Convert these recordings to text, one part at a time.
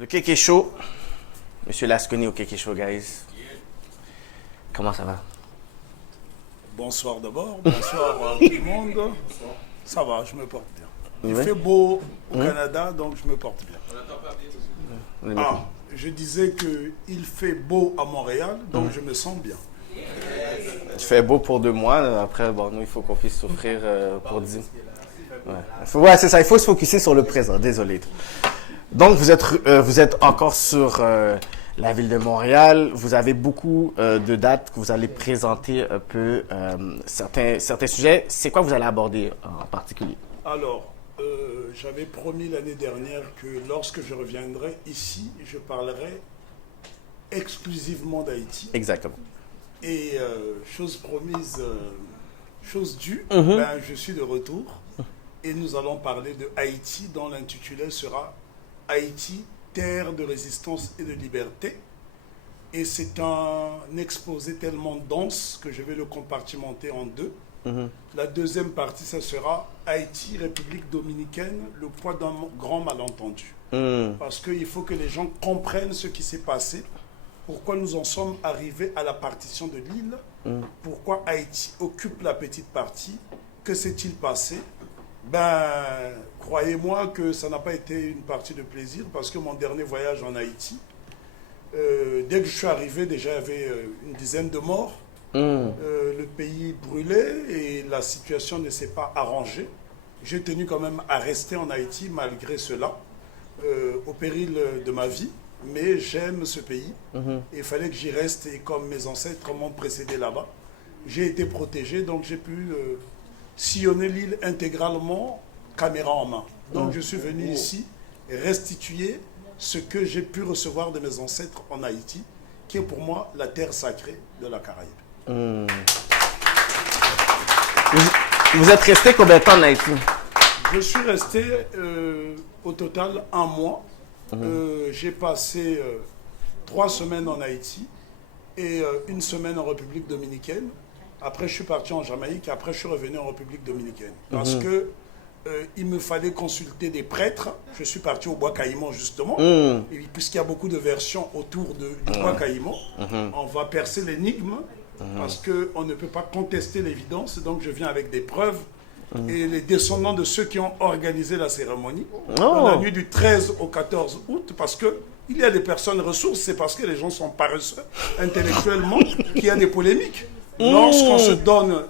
Le Kéké Show. Monsieur Lasconi au Kéké Show, guys. Comment ça va? Bonsoir d'abord, bonsoir à tout le monde. Ça va, je me porte bien. Il Oui. fait beau au Canada, donc je me porte bien. Ah, je disais qu'il fait beau à Montréal, donc je me sens bien. Tu fais beau pour 2 mois. Là. Après, bon, nous, il faut qu'on puisse souffrir pour 10. Ouais, c'est ça. Il faut se focusser sur le présent. Désolé. Donc, vous êtes encore sur la ville de Montréal. Vous avez beaucoup de dates que vous allez présenter un peu certains sujets. C'est quoi que vous allez aborder en particulier? Alors, j'avais promis l'année dernière que lorsque je reviendrai ici, je parlerai exclusivement d'Haïti. Exactement. Et chose promise, chose due, ben, je suis de retour. Et nous allons parler de Haïti, dont l'intitulé sera Haïti, terre de résistance et de liberté. Et c'est un exposé tellement dense que je vais le compartimenter en deux. La deuxième partie, ça sera Haïti, République dominicaine, le poids d'un grand malentendu. Parce qu'il faut que les gens comprennent ce qui s'est passé, pourquoi nous en sommes arrivés à la partition de l'île, pourquoi Haïti occupe la petite partie, que s'est-il passé. Ben, croyez-moi que ça n'a pas été une partie de plaisir, parce que mon dernier voyage en Haïti, dès que je suis arrivé, déjà il y avait une dizaine de morts. Le pays brûlait et la situation ne s'est pas arrangée. J'ai tenu quand même à rester en Haïti malgré cela, au péril de ma vie. Mais j'aime ce pays. Il fallait que j'y reste et comme mes ancêtres m'ont précédé là-bas, j'ai été protégé, donc j'ai pu sillonner l'île intégralement, caméra en main. Donc je suis venu ici restituer ce que j'ai pu recevoir de mes ancêtres en Haïti, qui est pour moi la terre sacrée de la Caraïbe. Vous êtes resté combien de temps en Haïti? Je suis resté au total 1 mois. J'ai passé 3 semaines en Haïti et 1 semaine en République dominicaine. Après, je suis parti en Jamaïque. Après, je suis revenu en République dominicaine. Parce que il me fallait consulter des prêtres. Je suis parti au Bois Caïman, justement. Et puisqu'il y a beaucoup de versions autour du Bois Caïman, on va percer l'énigme parce qu'on ne peut pas contester l'évidence. Donc, je viens avec des preuves. Et les descendants de ceux qui ont organisé la cérémonie, dans la nuit du 13 au 14 août, parce qu'il y a des personnes ressources, c'est parce que les gens sont paresseux intellectuellement qu'il y a des polémiques. Lorsqu'on se donne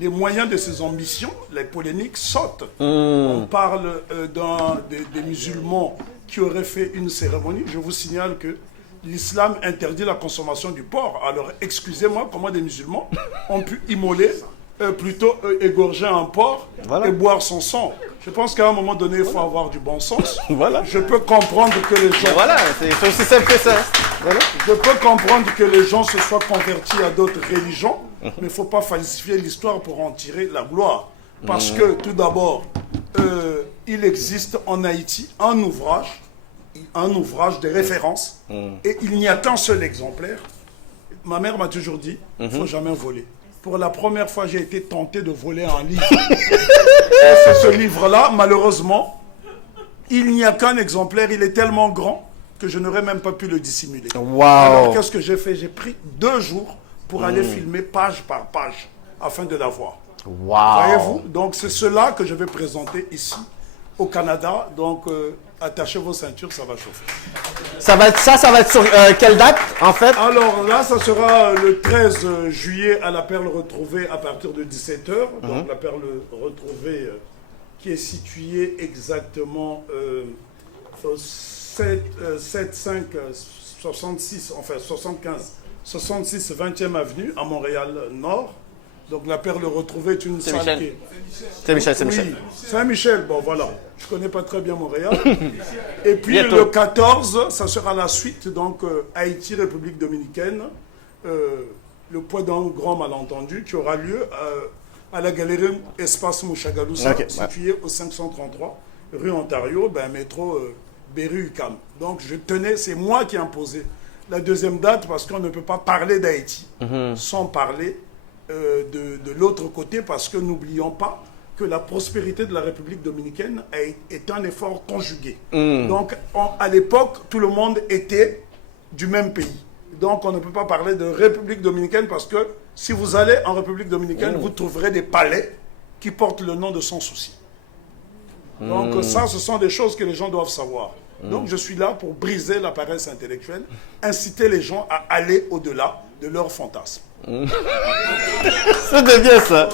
les moyens de ses ambitions, les polémiques sautent. On parle des musulmans qui auraient fait une cérémonie. Je vous signale que l'islam interdit la consommation du porc. Alors, excusez-moi, comment des musulmans ont pu immoler plutôt égorger un porc et boire son sang. Je pense qu'à un moment donné, il faut avoir du bon sens. Je peux comprendre que les gens... c'est aussi simple que ça. Je peux comprendre que les gens se soient convertis à d'autres religions, mais il ne faut pas falsifier l'histoire pour en tirer la gloire. Parce que, tout d'abord, il existe en Haïti un ouvrage de référence, et il n'y a qu'un seul exemplaire. Ma mère m'a toujours dit, il ne faut jamais voler. Pour la première fois, j'ai été tenté de voler un livre. Et c'est ce livre-là, malheureusement, il n'y a qu'un exemplaire. Il est tellement grand que je n'aurais même pas pu le dissimuler. Alors, qu'est-ce que j'ai fait? J'ai pris 2 jours pour aller filmer page par page afin de l'avoir. Voyez-vous? Donc, c'est cela que je vais présenter ici, au Canada. Donc, attachez vos ceintures, ça va chauffer. Ça va être sur quelle date, en fait? Alors là, ça sera le 13 juillet à la Perle Retrouvée à partir de 17h. Donc la Perle Retrouvée qui est située exactement 66 20e avenue à Montréal Nord. Donc la Perle Retrouvée est une salle qui est... Saint-Michel. Saint-Michel, bon voilà. Je ne connais pas très bien Montréal. Et puis le 14, ça sera la suite, donc Haïti, République dominicaine, le poids d'un grand malentendu qui aura lieu à la galerie Espace Mouchagaloussa, située au 533 rue Ontario, métro Berry-UQAM. Donc je tenais, c'est moi qui ai imposé la deuxième date parce qu'on ne peut pas parler d'Haïti sans parler de l'autre côté, parce que n'oublions pas que la prospérité de la République dominicaine est un effort conjugué. Donc, à l'époque, tout le monde était du même pays. Donc, on ne peut pas parler de République dominicaine parce que si vous allez en République dominicaine, vous trouverez des palais qui portent le nom de Sans Souci. Donc, ça, ce sont des choses que les gens doivent savoir. Donc, je suis là pour briser la paresse intellectuelle, inciter les gens à aller au-delà de leurs fantasmes. Ça devient ça.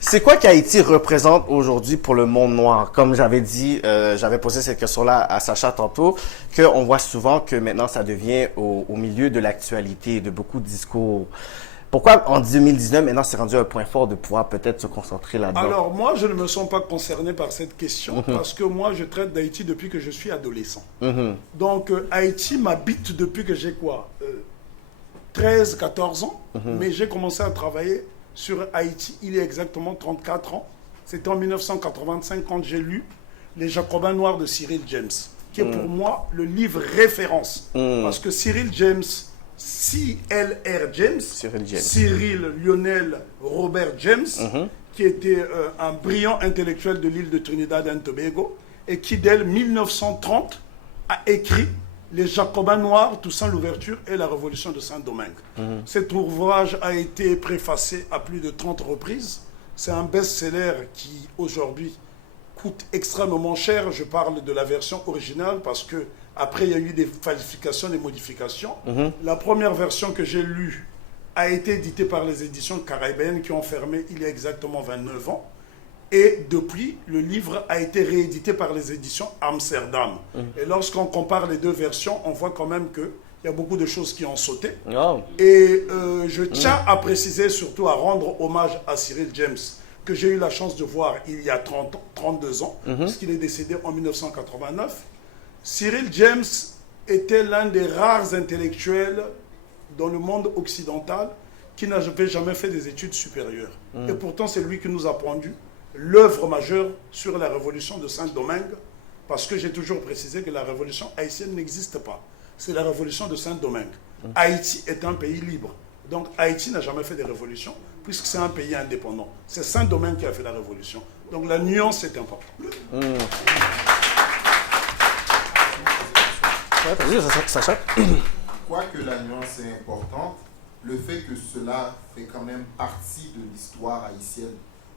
C'est quoi qu'Haïti représente aujourd'hui pour le monde noir? Comme j'avais dit, j'avais posé cette question-là à Sacha tantôt, qu'on voit souvent que maintenant ça devient au milieu de l'actualité, de beaucoup de discours. Pourquoi en 2019, maintenant c'est rendu un point fort de pouvoir peut-être se concentrer là-dedans? Alors moi, je ne me sens pas concerné par cette question parce que moi, je traite d'Haïti depuis que je suis adolescent. Donc Haïti m'habite depuis que j'ai quoi 13, 14 ans, mais j'ai commencé à travailler sur Haïti il y a exactement 34 ans. C'était en 1985 quand j'ai lu Les Jacobins Noirs de Cyril James, qui est pour moi le livre référence. Parce que Cyril James, C.L.R. James, Cyril Lionel Robert James, qui était un brillant intellectuel de l'île de Trinidad et Tobago, et qui dès 1930 a écrit Les Jacobins Noirs, Toussaint l'ouverture et la Révolution de Saint-Domingue. Cet ouvrage a été préfacé à plus de 30 reprises. C'est un best-seller qui, aujourd'hui, coûte extrêmement cher. Je parle de la version originale parce que après il y a eu des falsifications, des modifications. La première version que j'ai lue a été éditée par les éditions caribéennes qui ont fermé il y a exactement 29 ans. Et depuis, le livre a été réédité par les éditions Amsterdam. Et lorsqu'on compare les deux versions, on voit quand même qu'il y a beaucoup de choses qui ont sauté. Et je tiens à préciser, surtout à rendre hommage à Cyril James, que j'ai eu la chance de voir il y a 32 ans, puisqu'il est décédé en 1989. Cyril James était l'un des rares intellectuels dans le monde occidental qui n'avait jamais fait des études supérieures. Et pourtant, c'est lui qui nous a pondu l'œuvre majeure sur la révolution de Saint-Domingue, parce que j'ai toujours précisé que la révolution haïtienne n'existe pas. C'est la révolution de Saint-Domingue. Haïti est un pays libre. Donc Haïti n'a jamais fait de révolution, puisque c'est un pays indépendant. C'est Saint-Domingue qui a fait la révolution. Donc la nuance est importante. Sacha? Quoique la nuance est importante, le fait que cela fait quand même partie de l'histoire haïtienne,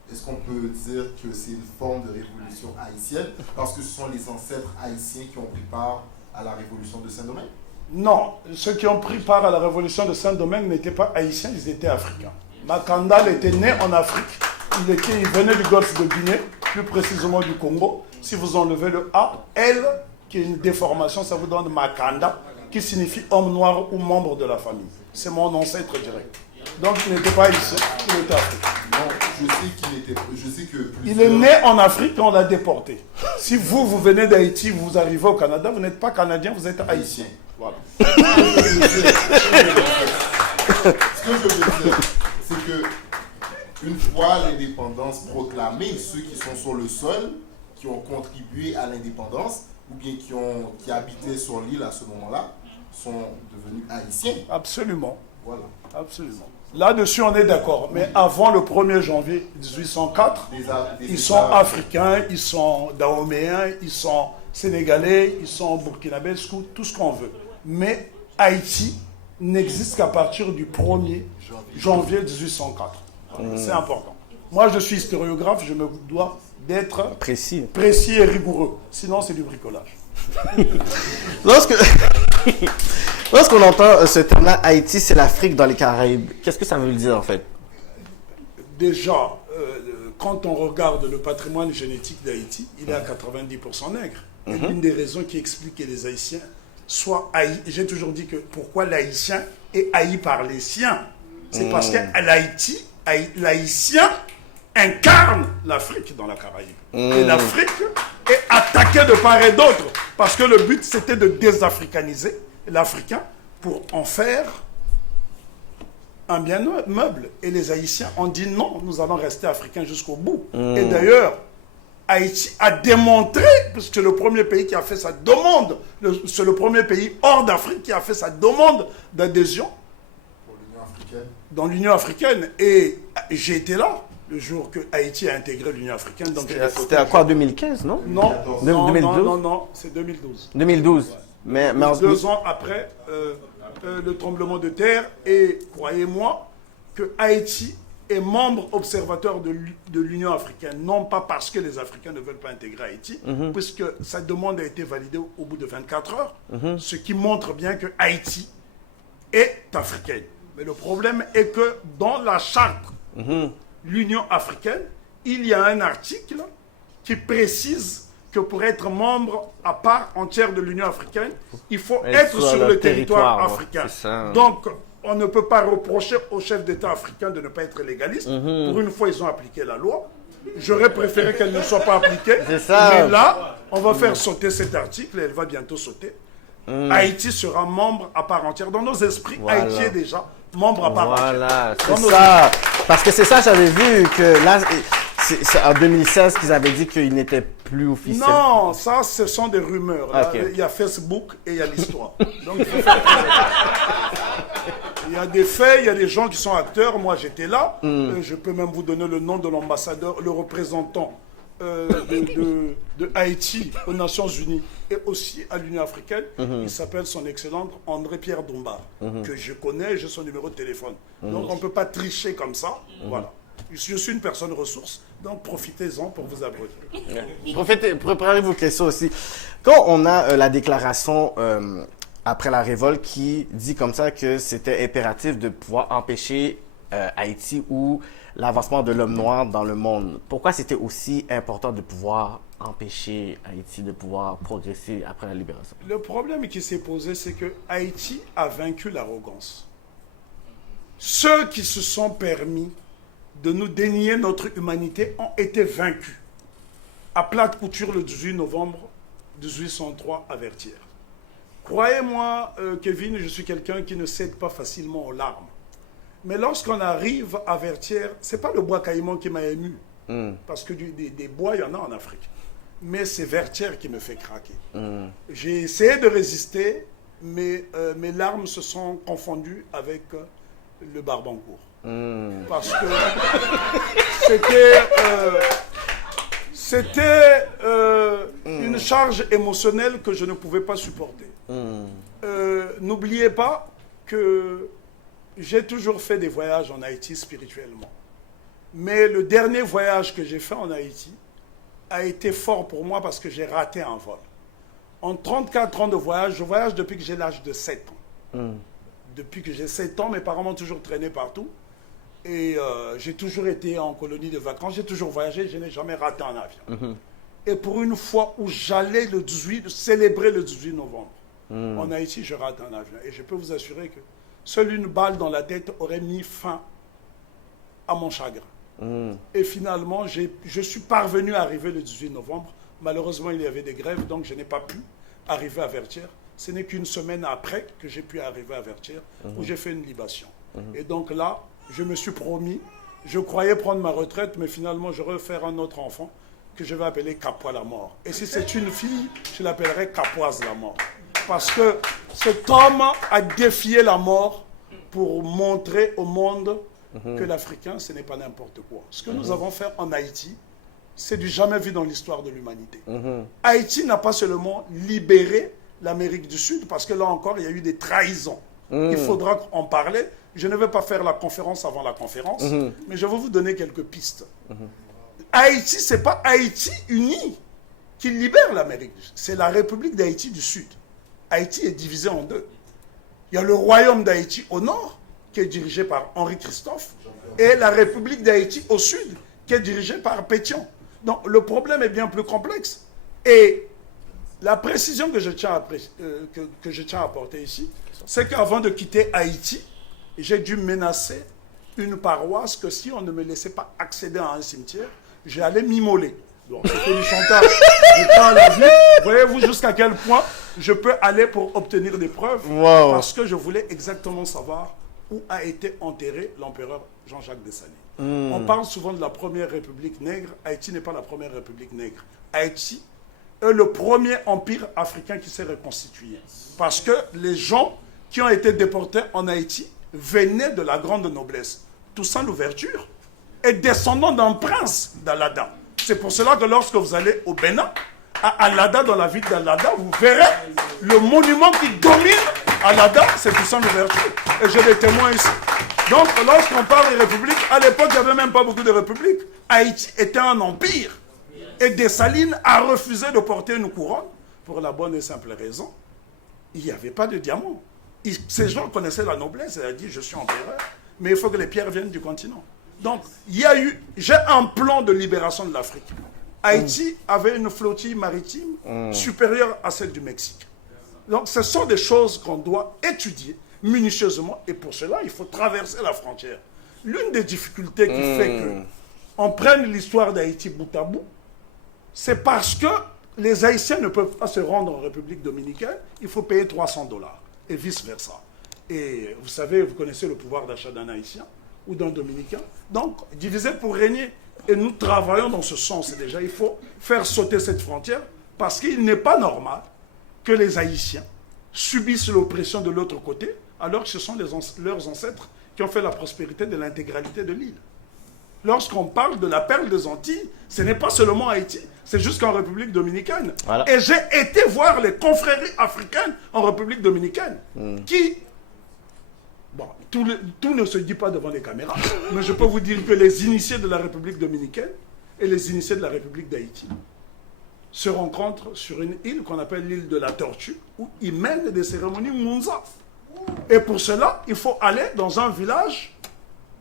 est-ce qu'on peut dire que c'est une forme de révolution haïtienne parce que ce sont les ancêtres haïtiens qui ont pris part à la révolution de Saint-Domingue? Non, ceux qui ont pris part à la révolution de Saint-Domingue n'étaient pas haïtiens, ils étaient africains. Makandal était né en Afrique, il venait du golfe de Guinée, plus précisément du Congo. Si vous enlevez le A, L, qui est une déformation, ça vous donne Makanda, qui signifie homme noir ou membre de la famille. C'est mon ancêtre direct. Donc il n'était pas haïtien, il était africain. Non, je sais que il est né en Afrique et on l'a déporté. Si vous venez d'Haïti, vous arrivez au Canada, vous n'êtes pas canadien, vous êtes haïtien. Voilà. Ce que je veux dire, c'est que une fois l'indépendance proclamée, ceux qui sont sur le sol, qui ont contribué à l'indépendance, ou bien qui habitaient sur l'île à ce moment-là, sont devenus haïtiens. Absolument. Voilà. Absolument. Là-dessus, on est d'accord. Mais avant le 1er janvier 1804, ils sont africains, ils sont dahoméens, ils sont sénégalais, ils sont burkinabés, tout ce qu'on veut. Mais Haïti n'existe qu'à partir du 1er janvier 1804. C'est important. Moi, je suis historiographe, je me dois d'être précis et rigoureux. Sinon, c'est du bricolage. Lorsqu'on entend ce terme-là, Haïti, c'est l'Afrique dans les Caraïbes, qu'est-ce que ça veut dire en fait? Déjà, quand on regarde le patrimoine génétique d'Haïti, il est à 90% nègre. Et l'une des raisons qui explique que les Haïtiens soient haïs, j'ai toujours dit que pourquoi l'Haïtien est haï par les siens, c'est parce que l'Haïtien incarne l'Afrique dans la Caraïbe. Et l'Afrique est attaquée de part et d'autre, parce que le but c'était de désafricaniser l'Africain pour en faire un bien meuble. Et les Haïtiens ont dit non, nous allons rester africains jusqu'au bout. Et d'ailleurs, Haïti a démontré, puisque le premier pays qui a fait sa demande, c'est le premier pays hors d'Afrique qui a fait sa demande d'adhésion dans l'Union africaine. Et j'ai été là. le jour que Haïti a intégré l'Union africaine. C'était à quoi, 2015, non? Non, 2012? non, c'est 2012. 2012. Mais en 2 ans après le tremblement de terre, et croyez-moi que Haïti est membre observateur de l'Union africaine, non pas parce que les Africains ne veulent pas intégrer Haïti, puisque sa demande a été validée au bout de 24 heures, ce qui montre bien que Haïti est africaine. Mais le problème est que dans la charte l'Union africaine, il y a un article qui précise que pour être membre à part entière de l'Union africaine, il faut être sur le territoire africain. Donc, on ne peut pas reprocher aux chefs d'État africains de ne pas être légalistes. Pour une fois, ils ont appliqué la loi. J'aurais préféré qu'elle ne soit pas appliquée. Mais là, on va faire sauter cet article et elle va bientôt sauter. Haïti sera membre à part entière. Dans nos esprits, Haïti est déjà membre à part entière. Voilà, c'est ça. Parce que c'est ça, j'avais vu que là, c'est en 2016 qu'ils avaient dit qu'il n'était plus officiel. Non, ça, ce sont des rumeurs. Là, il y a Facebook et il y a l'histoire. Donc, il faut faire très attention. Il y a des faits, il y a des gens qui sont acteurs. Moi, j'étais là. Je peux même vous donner le nom de l'ambassadeur, le représentant de Haïti aux Nations Unies et aussi à l'Union africaine. Il s'appelle son Excellence André-Pierre Dombard, que je connais, j'ai son numéro de téléphone. Donc on ne peut pas tricher comme ça. Voilà. Je suis une personne ressource, donc profitez-en pour vous abreuver. Préparez vos questions aussi. Quand on a la déclaration après la révolte qui dit comme ça que c'était impératif de pouvoir empêcher Haïti ou l'avancement de l'homme noir dans le monde. Pourquoi c'était aussi important de pouvoir empêcher Haïti de pouvoir progresser après la libération? Le problème qui s'est posé, c'est que Haïti a vaincu l'arrogance. Ceux qui se sont permis de nous dénier notre humanité ont été vaincus. À plate couture le 18 novembre 1803 à Vertières. Croyez-moi, Kevin, je suis quelqu'un qui ne cède pas facilement aux larmes. Mais lorsqu'on arrive à Vertières, ce n'est pas le bois caïman qui m'a ému. Parce que des bois, il y en a en Afrique. Mais c'est Vertières qui me fait craquer. J'ai essayé de résister, mais mes larmes se sont confondues avec le Barbancourt. Parce que c'était une charge émotionnelle que je ne pouvais pas supporter. N'oubliez pas que j'ai toujours fait des voyages en Haïti spirituellement. Mais le dernier voyage que j'ai fait en Haïti a été fort pour moi parce que j'ai raté un vol. En 34 ans de voyage, je voyage depuis que j'ai l'âge de 7 ans. Depuis que j'ai 7 ans, mes parents m'ont toujours traîné partout. Et j'ai toujours été en colonie de vacances, j'ai toujours voyagé, je n'ai jamais raté un avion. Et pour une fois où j'allais célébrer le 18 novembre, en Haïti, je rate un avion. Et je peux vous assurer que seule une balle dans la tête aurait mis fin à mon chagrin. Et finalement, je suis parvenu à arriver le 18 novembre. Malheureusement, il y avait des grèves, donc je n'ai pas pu arriver à Vertières. Ce n'est qu'une semaine après que j'ai pu arriver à Vertières, où j'ai fait une libation. Et donc là, je me suis promis, je croyais prendre ma retraite, mais finalement, je vais faire un autre enfant que je vais appeler Capois la mort. Et si c'est une fille, je l'appellerai Capoise la mort. Parce que cet homme a défié la mort pour montrer au monde que l'Africain, ce n'est pas n'importe quoi. Ce que nous avons fait en Haïti, c'est du jamais vu dans l'histoire de l'humanité. Haïti n'a pas seulement libéré l'Amérique du Sud, parce que là encore, il y a eu des trahisons. Il faudra en parler. Je ne vais pas faire la conférence avant la conférence, mais je vais vous donner quelques pistes. Haïti, ce n'est pas Haïti uni qui libère l'Amérique du Sud. C'est la République d'Haïti du Sud. Haïti est divisé en deux. Il y a le royaume d'Haïti au nord, qui est dirigé par Henri Christophe, et la République d'Haïti au sud, qui est dirigée par Pétion. Donc le problème est bien plus complexe. Et la précision que je tiens à apporter ici, c'est qu'avant de quitter Haïti, j'ai dû menacer une paroisse que si on ne me laissait pas accéder à un cimetière, j'allais m'immoler. Donc c'était du chantage. Je tiens à la vie. Voyez-vous jusqu'à quel point je peux aller pour obtenir des preuves, parce que je voulais exactement savoir où a été enterré l'empereur Jean-Jacques Dessalines. On parle souvent de la première république nègre. Haïti n'est pas la première république nègre. Haïti est le premier empire africain qui s'est reconstitué. Parce que les gens qui ont été déportés en Haïti venaient de la grande noblesse. Toussaint Louverture est descendant d'un prince d'Alada. C'est pour cela que lorsque vous allez au Bénin, à Alada, dans la ville d'Alada, vous verrez le monument qui domine Alada, c'est Toussaint Louverture. Et j'ai des témoins ici. Donc, lorsqu'on parle de république, à l'époque, il n'y avait même pas beaucoup de républiques. Haïti était un empire. Et Dessalines a refusé de porter une couronne pour la bonne et simple raison. Il n'y avait pas de diamant. Ces gens connaissaient la noblesse. Elle a dit, je suis empereur, mais il faut que les pierres viennent du continent. Donc, j'ai un plan de libération de l'Afrique. Haïti avait une flottille maritime supérieure à celle du Mexique. Donc, ce sont des choses qu'on doit étudier minutieusement, et pour cela, il faut traverser la frontière. L'une des difficultés qui fait qu'on prenne l'histoire d'Haïti bout à bout, c'est parce que les Haïtiens ne peuvent pas se rendre en République dominicaine, il faut payer $300, et vice-versa. Et vous savez, vous connaissez le pouvoir d'achat d'un Haïtien ou d'un Dominicain. Donc, diviser pour régner. Et nous travaillons dans ce sens déjà. Il faut faire sauter cette frontière parce qu'il n'est pas normal que les Haïtiens subissent l'oppression de l'autre côté alors que ce sont leurs ancêtres qui ont fait la prospérité de l'intégralité de l'île. Lorsqu'on parle de la perle des Antilles, ce n'est pas seulement Haïti, c'est jusqu'en République dominicaine. Voilà. Et j'ai été voir les confréries africaines en République dominicaine qui... Bon, tout ne se dit pas devant les caméras, mais je peux vous dire que les initiés de la République dominicaine et les initiés de la République d'Haïti se rencontrent sur une île qu'on appelle l'île de la Tortue, où ils mènent des cérémonies Mounza. Et pour cela, il faut aller dans un village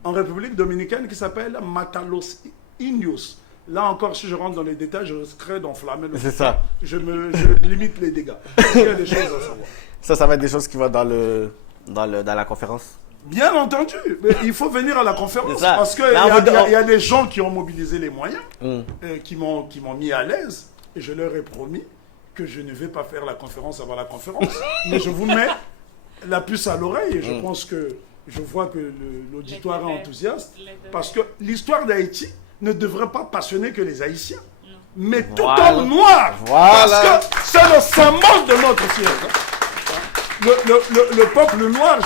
en République dominicaine qui s'appelle Matalos Indios. Là encore, si je rentre dans les détails, je risquerais d'enflammer le... C'est ça. Je limite les dégâts. Il y a des choses à savoir. Ça va être des choses qui vont dans la conférence. Bien entendu, mais il faut venir à la conférence parce qu'il y a des gens qui ont mobilisé les moyens, qui m'ont mis à l'aise, et je leur ai promis que je ne vais pas faire la conférence avant la conférence, mais je vous mets la puce à l'oreille, et je pense que je vois que l'auditoire est enthousiaste, parce que l'histoire d'Haïti ne devrait pas passionner que les Haïtiens, mais tout homme noir, parce que c'est le symbole de notre siècle. Le peuple noir,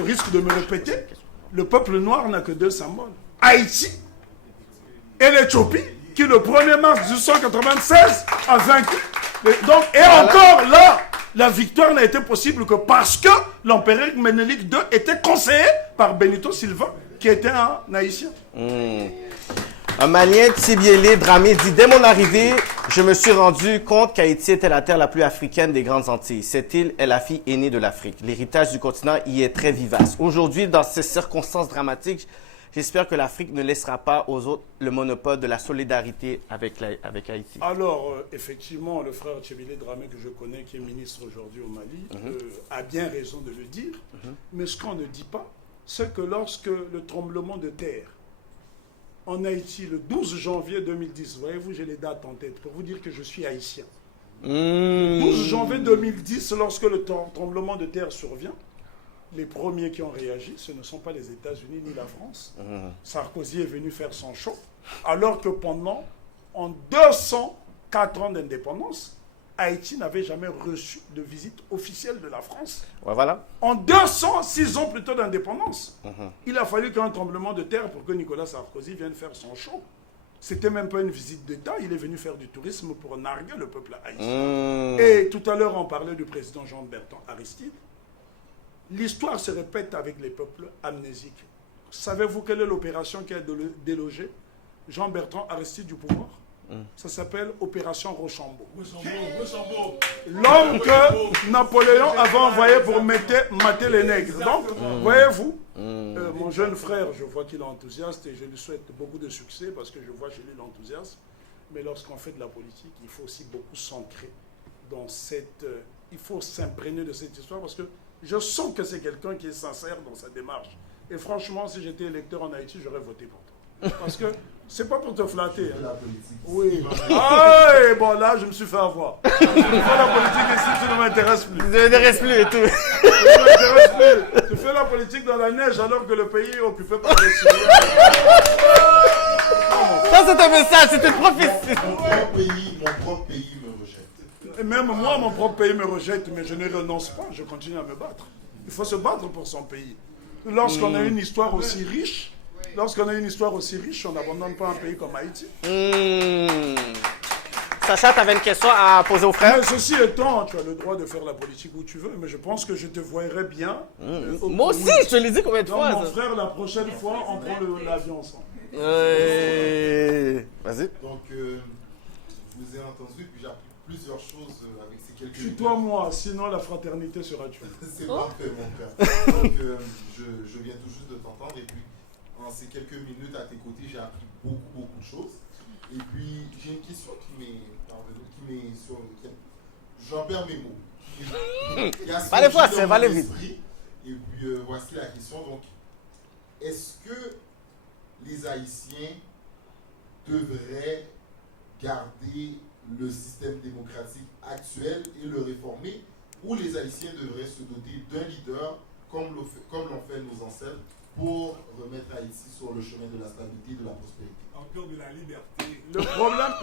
au risque de me répéter, le peuple noir n'a que deux symboles. Haïti et l'Éthiopie, qui le 1er mars 1896 a vaincu. Donc, encore là, la victoire n'a été possible que parce que l'empereur Ménélique II était conseillé par Benito Silva, qui était un Haïtien. Un Malien, Tibiélé Dramé, dit « Dès mon arrivée, je me suis rendu compte qu'Haïti était la terre la plus africaine des grandes Antilles. Cette île est la fille aînée de l'Afrique. L'héritage du continent y est très vivace. Aujourd'hui, dans ces circonstances dramatiques, j'espère que l'Afrique ne laissera pas aux autres le monopole de la solidarité avec Haïti. » Alors, effectivement, le frère Tibiélé Dramé, que je connais, qui est ministre aujourd'hui au Mali, a bien raison de le dire. Mais ce qu'on ne dit pas, c'est que lorsque le tremblement de terre en Haïti, le 12 janvier 2010, voyez-vous, j'ai les dates en tête, pour vous dire que je suis haïtien. Le 12 janvier 2010, lorsque le tremblement de terre survient, les premiers qui ont réagi, ce ne sont pas les États-Unis ni la France. Sarkozy est venu faire son show, alors que en 204 ans d'indépendance, Haïti n'avait jamais reçu de visite officielle de la France. Ouais, voilà. En 206 ans plutôt d'indépendance, il a fallu qu'un tremblement de terre pour que Nicolas Sarkozy vienne faire son show. C'était même pas une visite d'État, il est venu faire du tourisme pour narguer le peuple haïtien. Et tout à l'heure, on parlait du président Jean-Bertrand Aristide. L'histoire se répète avec les peuples amnésiques. Savez-vous quelle est l'opération qui a délogé Jean-Bertrand Aristide du pouvoir? Ça s'appelle Opération Rochambeau. L'homme que Napoléon avait envoyé pour mater les nègres. Donc, voyez-vous, mon jeune frère, je vois qu'il est enthousiaste et je lui souhaite beaucoup de succès parce que je vois chez lui l'enthousiasme. Mais lorsqu'on fait de la politique, il faut aussi beaucoup s'ancrer dans cette... il faut s'imprégner de cette histoire parce que je sens que c'est quelqu'un qui est sincère dans sa démarche. Et franchement, si j'étais électeur en Haïti, j'aurais voté pour toi. Parce que c'est pas pour te flatter. Hein. Oui. Ah, et bon, là, je me suis fait avoir. Tu fais la politique ici, tu ne m'intéresses plus. Tu ne m'intéresses plus et tout. Tu ne m'intéresses plus. Tu fais la politique dans la neige alors que le pays est occupé par les Syriens. Ça, c'est un message, c'est une prophétie. Mon propre pays me rejette. Et même moi, mon propre pays me rejette, mais je ne renonce pas, je continue à me battre. Il faut se battre pour son pays. Lorsqu'on a une histoire aussi riche, Lorsqu'on a une histoire aussi riche, on n'abandonne pas un pays comme Haïti. Sacha, tu avais une question à poser aux frères? Mais ceci étant, tu as le droit de faire la politique où tu veux, mais je pense que je te voyerais bien. Moi aussi, je te l'ai dit combien de Donc, fois? mon frère, la prochaine fois, on prend l'avion ensemble. Vas-y. Donc, je vous ai entendu, puis j'ai appris plusieurs choses avec ces quelques minutes. Tue-toi-moi, sinon la fraternité sera tuée. C'est parfait, mon frère. Donc, je viens tout juste de t'entendre, et puis, en ces quelques minutes à tes côtés, j'ai appris beaucoup de choses. Et puis, j'ai une question qui m'est sur lequel j'en perds mes mots. Pas les fois, c'est pas les vite. Et puis, voici la question. Donc, est-ce que les Haïtiens devraient garder le système démocratique actuel et le réformer, ou les Haïtiens devraient se doter d'un leader, comme l'ont fait nos ancêtres, pour remettre Haïti sur le chemin de la stabilité et de la prospérité? Encore de la liberté.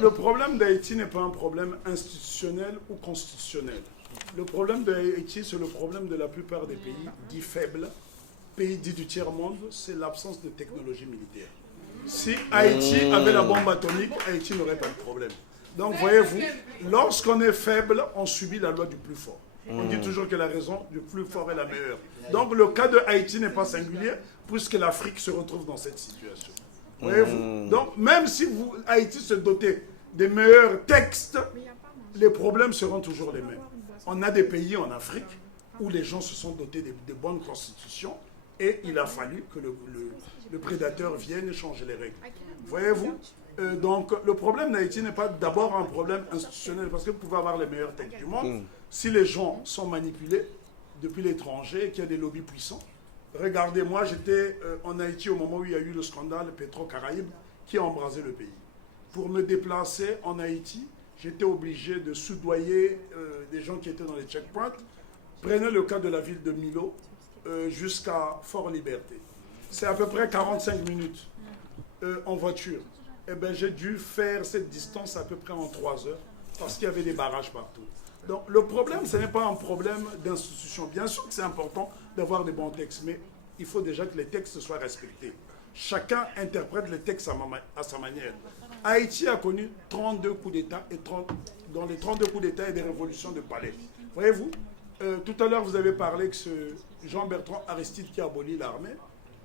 Le problème d'Haïti n'est pas un problème institutionnel ou constitutionnel. Le problème d'Haïti, c'est le problème de la plupart des pays dits faibles, pays dits du tiers-monde, c'est l'absence de technologie militaire. Si Haïti avait la bombe atomique, Haïti n'aurait pas de problème. Donc, voyez-vous, lorsqu'on est faible, on subit la loi du plus fort. On dit toujours que la raison du plus fort est la meilleure. Donc, le cas de Haïti n'est pas singulier, puisque l'Afrique se retrouve dans cette situation. Voyez-vous? Donc, même si Haïti se dotait des meilleurs textes, les problèmes seront toujours les mêmes. On a des pays en Afrique où les gens se sont dotés de bonnes constitutions et il a fallu que le prédateur vienne changer les règles. Voyez-vous? Donc, le problème d'Haïti n'est pas d'abord un problème institutionnel, parce que vous pouvez avoir les meilleurs textes du monde. Si les gens sont manipulés depuis l'étranger et qu'il y a des lobbies puissants, regardez, moi j'étais en Haïti au moment où il y a eu le scandale Petro-Caraïbes qui a embrasé le pays. Pour me déplacer en Haïti, j'étais obligé de soudoyer des gens qui étaient dans les checkpoints. Prenez le cas de la ville de Milo jusqu'à Fort-Liberté. C'est à peu près 45 minutes en voiture. Eh bien, j'ai dû faire cette distance à peu près en 3 heures parce qu'il y avait des barrages partout. Donc, le problème, ce n'est pas un problème d'institution. Bien sûr que c'est important d'avoir des bons textes, mais il faut déjà que les textes soient respectés. Chacun interprète les textes à sa manière. Haïti a connu 32 coups d'État et dans les 32 coups d'État, il y a des révolutions de palais. Voyez-vous, tout à l'heure, vous avez parlé que c'est Jean-Bertrand Aristide qui a aboli l'armée.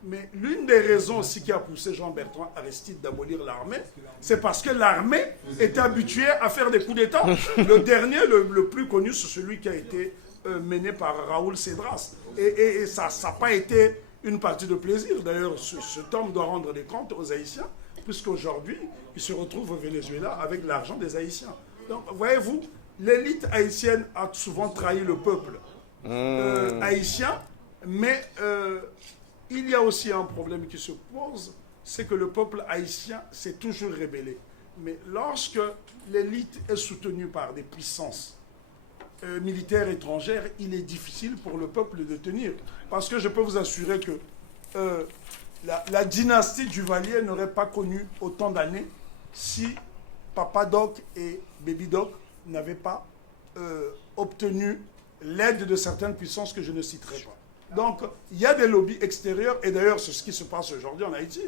Mais l'une des raisons aussi qui a poussé Jean-Bertrand Aristide d'abolir l'armée, c'est parce que l'armée était habituée à faire des coups d'État. Le dernier, le plus connu, c'est celui qui a été mené par Raoul Cédras. Et ça n'a pas été une partie de plaisir. D'ailleurs, cet homme doit rendre des comptes aux Haïtiens, puisqu'aujourd'hui, il se retrouve au Venezuela avec l'argent des Haïtiens. Donc, voyez-vous, l'élite haïtienne a souvent trahi le peuple haïtien, mais... il y a aussi un problème qui se pose, c'est que le peuple haïtien s'est toujours rébellé. Mais lorsque l'élite est soutenue par des puissances militaires étrangères, il est difficile pour le peuple de tenir. Parce que je peux vous assurer que la dynastie Duvalier n'aurait pas connu autant d'années si Papa Doc et Baby Doc n'avaient pas obtenu l'aide de certaines puissances que je ne citerai pas. Donc, il y a des lobbies extérieurs, et d'ailleurs, c'est ce qui se passe aujourd'hui en Haïti.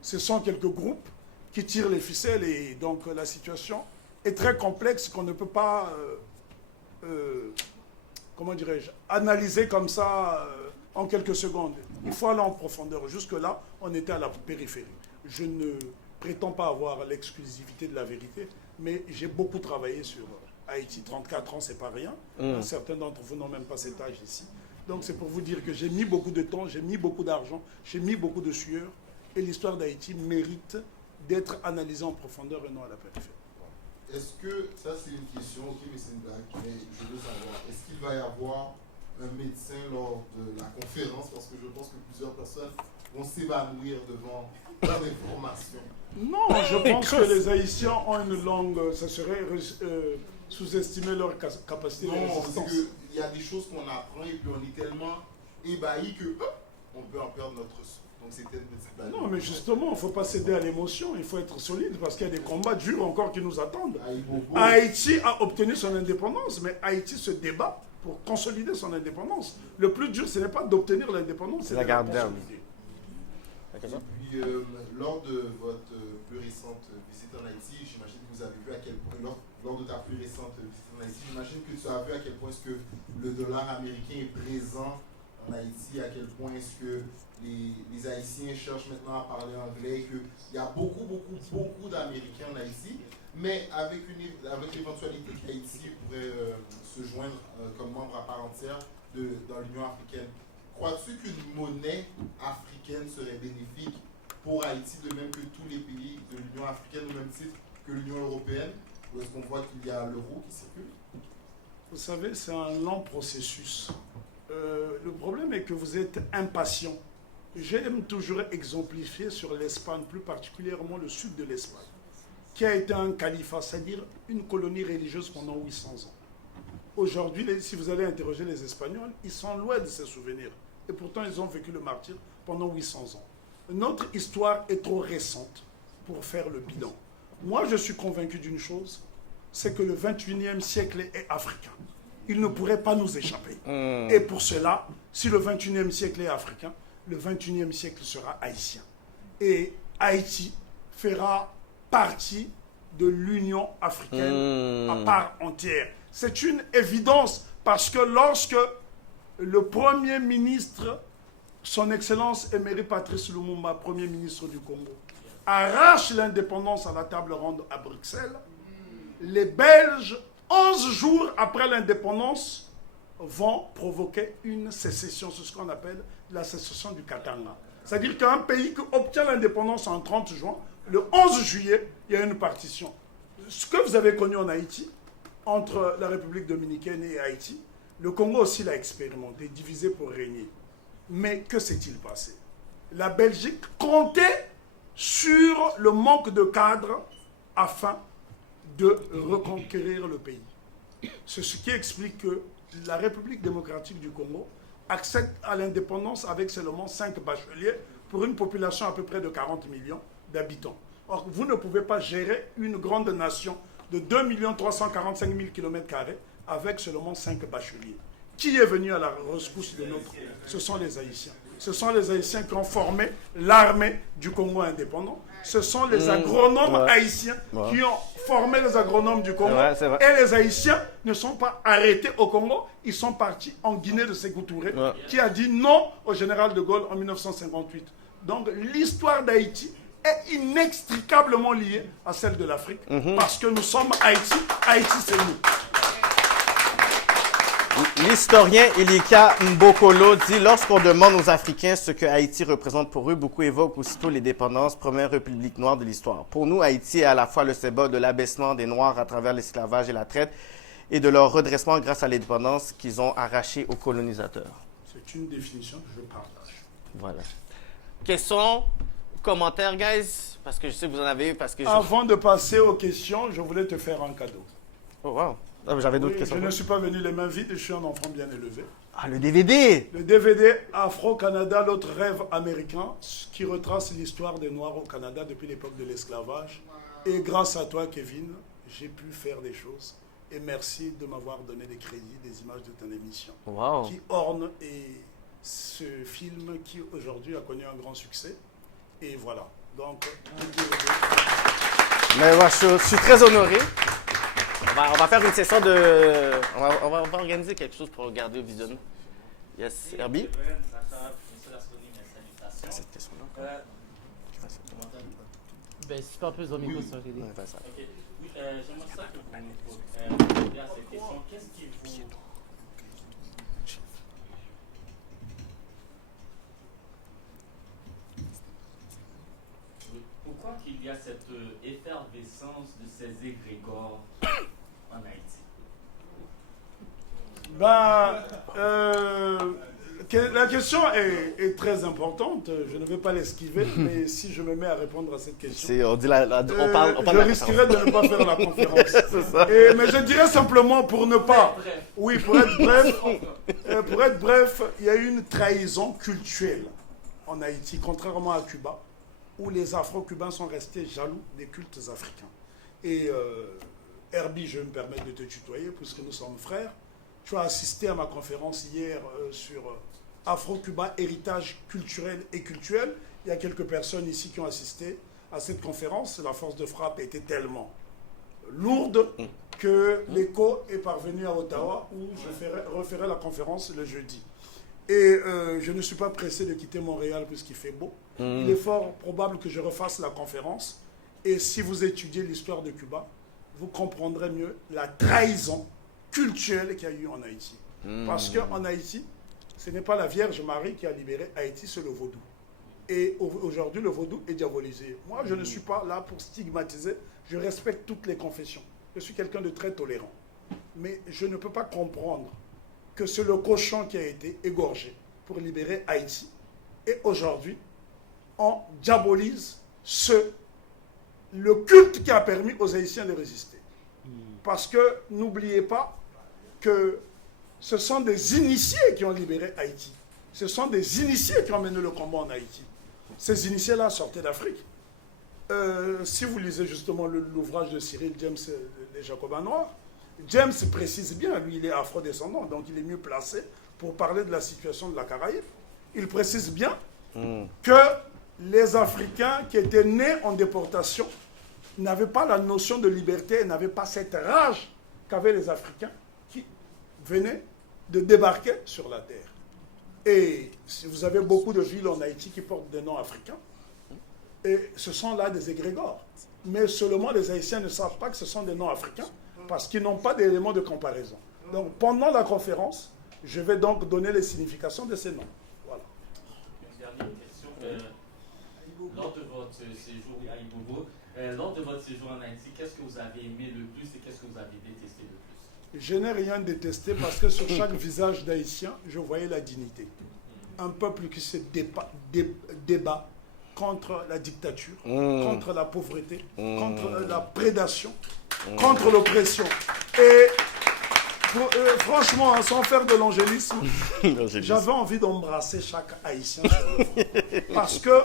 Ce sont quelques groupes qui tirent les ficelles, et donc la situation est très complexe qu'on ne peut pas, comment dirais-je, analyser comme ça en quelques secondes. Il faut aller en profondeur. Jusque-là, on était à la périphérie. Je ne prétends pas avoir l'exclusivité de la vérité, mais j'ai beaucoup travaillé sur Haïti. 34 ans, c'est pas rien. Certains d'entre vous n'ont même pas cet âge ici. Donc c'est pour vous dire que j'ai mis beaucoup de temps, j'ai mis beaucoup d'argent, j'ai mis beaucoup de sueur. Et l'histoire d'Haïti mérite d'être analysée en profondeur et non à la périphérie. Est-ce que, ça c'est une question, ok, mais c'est une blague, mais je veux savoir, est-ce qu'il va y avoir un médecin lors de la conférence? Parce que je pense que plusieurs personnes vont s'évanouir devant leur information. Non, je pense que les Haïtiens ont une langue, ça serait sous-estimer leur capacité de résistance. Non, c'est qu'il y a des choses qu'on apprend et puis on est tellement ébahi que on peut en perdre notre son. Donc c'était une petite blague. Non, mais justement, il ne faut pas céder à l'émotion, il faut être solide parce qu'il y a des combats durs encore qui nous attendent. Haïti a obtenu son indépendance, mais Haïti se débat pour consolider son indépendance. Le plus dur, ce n'est pas d'obtenir l'indépendance, c'est la garder. Et puis, Puis, lors de votre plus récente visite en Haïti, j'imagine que vous avez vu à quel point, lors de ta plus récente visite en Haïti, j'imagine que tu as vu à quel point est-ce que le dollar américain est présent en Haïti, à quel point est-ce que les Haïtiens cherchent maintenant à parler anglais, qu'il y a beaucoup d'Américains en Haïti, mais avec l'éventualité qu'Haïti pourrait se joindre comme membre à part entière dans l'Union africaine. Crois-tu qu'une monnaie africaine serait bénéfique pour Haïti, de même que tous les pays de l'Union africaine, au même titre que l'Union européenne, ou est-ce qu'on voit qu'il y a l'euro qui circule? Vous savez, c'est un lent processus. Le problème est que vous êtes impatient. J'aime toujours exemplifier sur l'Espagne, plus particulièrement le sud de l'Espagne, qui a été un califat, c'est-à-dire une colonie religieuse pendant 800 ans. Aujourd'hui, si vous allez interroger les Espagnols, ils sont loin de ces souvenirs. Et pourtant, ils ont vécu le martyre pendant 800 ans. Notre histoire est trop récente pour faire le bilan. Moi, je suis convaincu d'une chose, c'est que le 21e siècle est africain. Il ne pourrait pas nous échapper. Et pour cela, si le 21e siècle est africain, le 21e siècle sera haïtien. Et Haïti fera partie de l'Union africaine à part entière. C'est une évidence parce que lorsque le Premier ministre, son Excellence Émérite Patrice Lumumba, Premier ministre du Congo, arrache l'indépendance à la table ronde à Bruxelles, les Belges, 11 jours après l'indépendance, vont provoquer une sécession, c'est ce qu'on appelle la sécession du Katanga. C'est-à-dire qu'un pays qui obtient l'indépendance en 30 juin, le 11 juillet, il y a une partition. Ce que vous avez connu en Haïti, entre la République dominicaine et Haïti, le Congo aussi l'a expérimenté, divisé pour régner. Mais que s'est-il passé? La Belgique comptait sur le manque de cadres afin de reconquérir le pays. C'est ce qui explique que la République démocratique du Congo accède à l'indépendance avec seulement 5 bacheliers pour une population à peu près de 40 millions d'habitants. Or, vous ne pouvez pas gérer une grande nation de 2 345 000 km² avec seulement 5 bacheliers. Qui est venu à la rescousse de notre... Ce sont les Haïtiens. Ce sont les Haïtiens qui ont formé l'armée du Congo indépendant. Ce sont les agronomes haïtiens qui ont formé les agronomes du Congo. Et les Haïtiens ne sont pas arrêtés au Congo. Ils sont partis en Guinée de Sékou Touré, qui a dit non au général de Gaulle en 1958. Donc l'histoire d'Haïti est inextricablement liée à celle de l'Afrique. Parce que nous sommes Haïti. Haïti, c'est nous. L'historien Ilika Mbokolo dit « Lorsqu'on demande aux Africains ce que Haïti représente pour eux, beaucoup évoquent aussitôt les dépendances, première république noire de l'histoire. Pour nous, Haïti est à la fois le symbole de l'abaissement des Noirs à travers l'esclavage et la traite et de leur redressement grâce à l'indépendance qu'ils ont arrachée aux colonisateurs. » C'est une définition que je partage. Voilà. Questions, commentaires, guys? Parce que je sais que vous en avez... Avant de passer aux questions, je voulais te faire un cadeau. Oh, wow. Ah, j'avais d'autres questions. Je ne suis pas venu les mains vides, je suis un enfant bien élevé. Ah, le DVD! Le DVD Afro-Canada, l'autre rêve américain, qui retrace l'histoire des Noirs au Canada depuis l'époque de l'esclavage. Et grâce à toi, Kevin, j'ai pu faire des choses. Et merci de m'avoir donné des crédits, des images de ton émission, qui ornent ce film qui aujourd'hui a connu un grand succès. Et voilà. Donc, mais ouais, je suis très honoré. On va faire une session de... On va organiser quelque chose pour regarder le visionnement. Yes, Herbie? Cette question-là. Ben, si tu parles plus au micro, ça va t'aider. J'aimerais ça que vous nous répondiez à cette question. Qu'est-ce qui vous... Pourquoi qu'il y a cette effervescence de ces égrégores en Haïti? La question est très importante. Je ne vais pas l'esquiver, mais si je me mets à répondre à cette question, on parle je risquerais de ne pas faire la conférence. Mais je dirais simplement pour ne pas... Oui, pour être bref, il y a eu une trahison culturelle en Haïti, contrairement à Cuba, où les Afro-Cubains sont restés jaloux des cultes africains. Et Herbie, je me permets de te tutoyer, puisque nous sommes frères. Tu as assisté à ma conférence hier sur Afro-Cuba, héritage culturel et cultuel. Il y a quelques personnes ici qui ont assisté à cette conférence. La force de frappe était tellement lourde que l'écho est parvenu à Ottawa où je referai la conférence le jeudi. Et je ne suis pas pressé de quitter Montréal puisqu'il fait beau. Il est fort probable que je refasse la conférence. Et si vous étudiez l'histoire de Cuba, vous comprendrez mieux la trahison culturelle qu'il y a eu en Haïti. Parce qu'en Haïti, ce n'est pas la Vierge Marie qui a libéré Haïti, c'est le vaudou. Et aujourd'hui, le vaudou est diabolisé. Moi, je ne suis pas là pour stigmatiser. Je respecte toutes les confessions. Je suis quelqu'un de très tolérant. Mais je ne peux pas comprendre que c'est le cochon qui a été égorgé pour libérer Haïti. Et aujourd'hui, on diabolise le culte qui a permis aux Haïtiens de résister. Parce que n'oubliez pas que ce sont des initiés qui ont libéré Haïti. Ce sont des initiés qui ont mené le combat en Haïti. Ces initiés-là sortaient d'Afrique. Si vous lisez justement l'ouvrage de Cyril James, Les Jacobins Noirs, James précise bien, lui il est afro-descendant, donc il est mieux placé pour parler de la situation de la Caraïbe. Il précise bien que les Africains qui étaient nés en déportation n'avaient pas la notion de liberté, n'avaient pas cette rage qu'avaient les Africains qui venaient de débarquer sur la terre. Et si vous avez beaucoup de villes en Haïti qui portent des noms africains, et ce sont là des égrégores. Mais seulement les Haïtiens ne savent pas que ce sont des noms africains parce qu'ils n'ont pas d'éléments de comparaison. Donc pendant la conférence, je vais donc donner les significations de ces noms. Voilà. Une dernière question. Lors de votre séjour à Ibobo, lors de votre séjour en Haïti, qu'est-ce que vous avez aimé le plus et qu'est-ce que vous avez détesté le plus? Je n'ai rien détesté parce que sur chaque visage d'Haïtien, je voyais la dignité. Un peuple qui se débat contre la dictature, contre la pauvreté, contre la prédation, contre l'oppression. Et franchement, sans faire de l'angélisme, j'avais envie d'embrasser chaque Haïtien sur le front. Parce que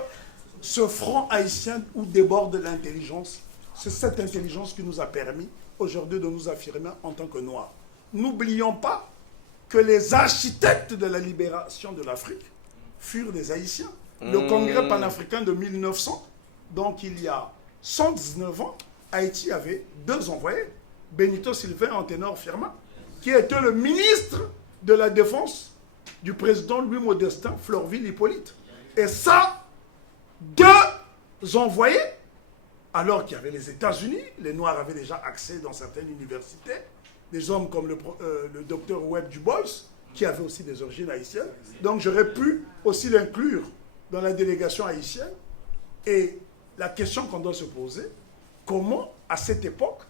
ce front haïtien où déborde l'intelligence, c'est cette intelligence qui nous a permis aujourd'hui de nous affirmer en tant que Noirs. N'oublions pas que les architectes de la libération de l'Afrique furent des Haïtiens. Le congrès panafricain de 1900, donc il y a 119 ans, Haïti avait 2 envoyés. Benito Sylvain et Anténor Firmin, qui était le ministre de la Défense du président Louis Modestin Florville Hippolyte. Et ça, 2 envoyés, alors qu'il y avait les États-Unis, les Noirs avaient déjà accès dans certaines universités, des hommes comme le docteur Webb Du Bois, qui avait aussi des origines haïtiennes. Donc j'aurais pu aussi l'inclure dans la délégation haïtienne. Et la question qu'on doit se poser, comment, à cette époque,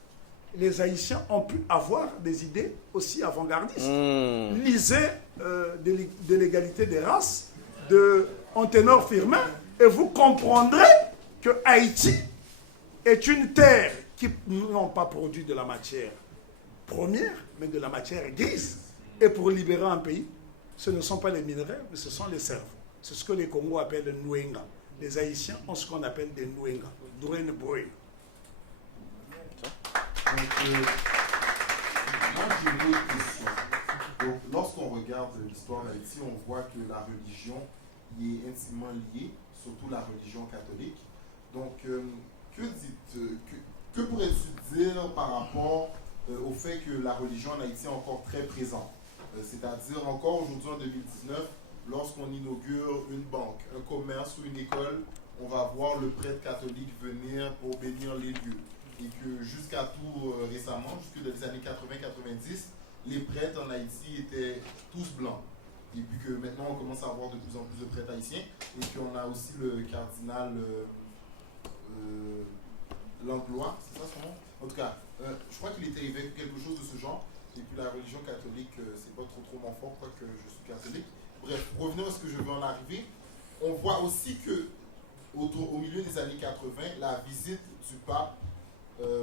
les Haïtiens ont pu avoir des idées aussi avant-gardistes. Lisez de l'égalité des races de Anténor Firmin et vous comprendrez que Haïti est une terre qui n'a pas produit de la matière première, mais de la matière grise. Et pour libérer un pays, ce ne sont pas les minerais, mais ce sont les cerveaux. C'est ce que les Congos appellent le Nouenga. Les Haïtiens ont ce qu'on appelle des Nouenga. Douren Boy. Moi, j'ai une autre question. Donc, lorsqu'on regarde l'histoire d'Haïti, on voit que la religion y est intimement liée, surtout la religion catholique. Donc, que pourrais-tu dire par rapport au fait que la religion en Haïti est encore très présente? C'est-à-dire, encore aujourd'hui en 2019, lorsqu'on inaugure une banque, un commerce ou une école, on va voir le prêtre catholique venir pour bénir les lieux. Et que jusqu'à tout récemment, jusque dans les années 80-90, les prêtres en Haïti étaient tous blancs. Et puis que maintenant, on commence à avoir de plus en plus de prêtres haïtiens. Et qu'on a aussi le cardinal Langlois, c'est ça son nom? En tout cas, je crois qu'il était évêque, quelque chose de ce genre. Et puis la religion catholique, c'est pas trop mon fort, quoique je suis catholique. Bref, revenons à ce que je veux en arriver. On voit aussi que au milieu des années 80, la visite du pape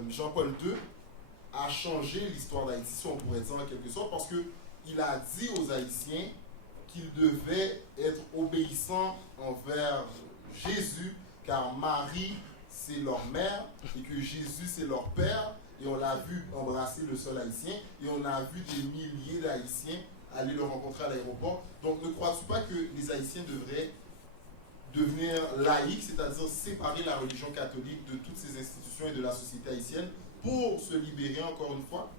Jean-Paul II a changé l'histoire d'Haïti, si on pourrait dire en quelque sorte, parce qu'il a dit aux Haïtiens qu'ils devaient être obéissants envers Jésus, car Marie, c'est leur mère, et que Jésus, c'est leur père. Et on l'a vu embrasser le sol haïtien, et on a vu des milliers d'Haïtiens aller le rencontrer à l'aéroport. Donc ne crois-tu pas que les Haïtiens devraient devenir laïcs, c'est-à-dire séparer la religion catholique de toutes ces institutions et de la société haïtienne pour se libérer encore une fois?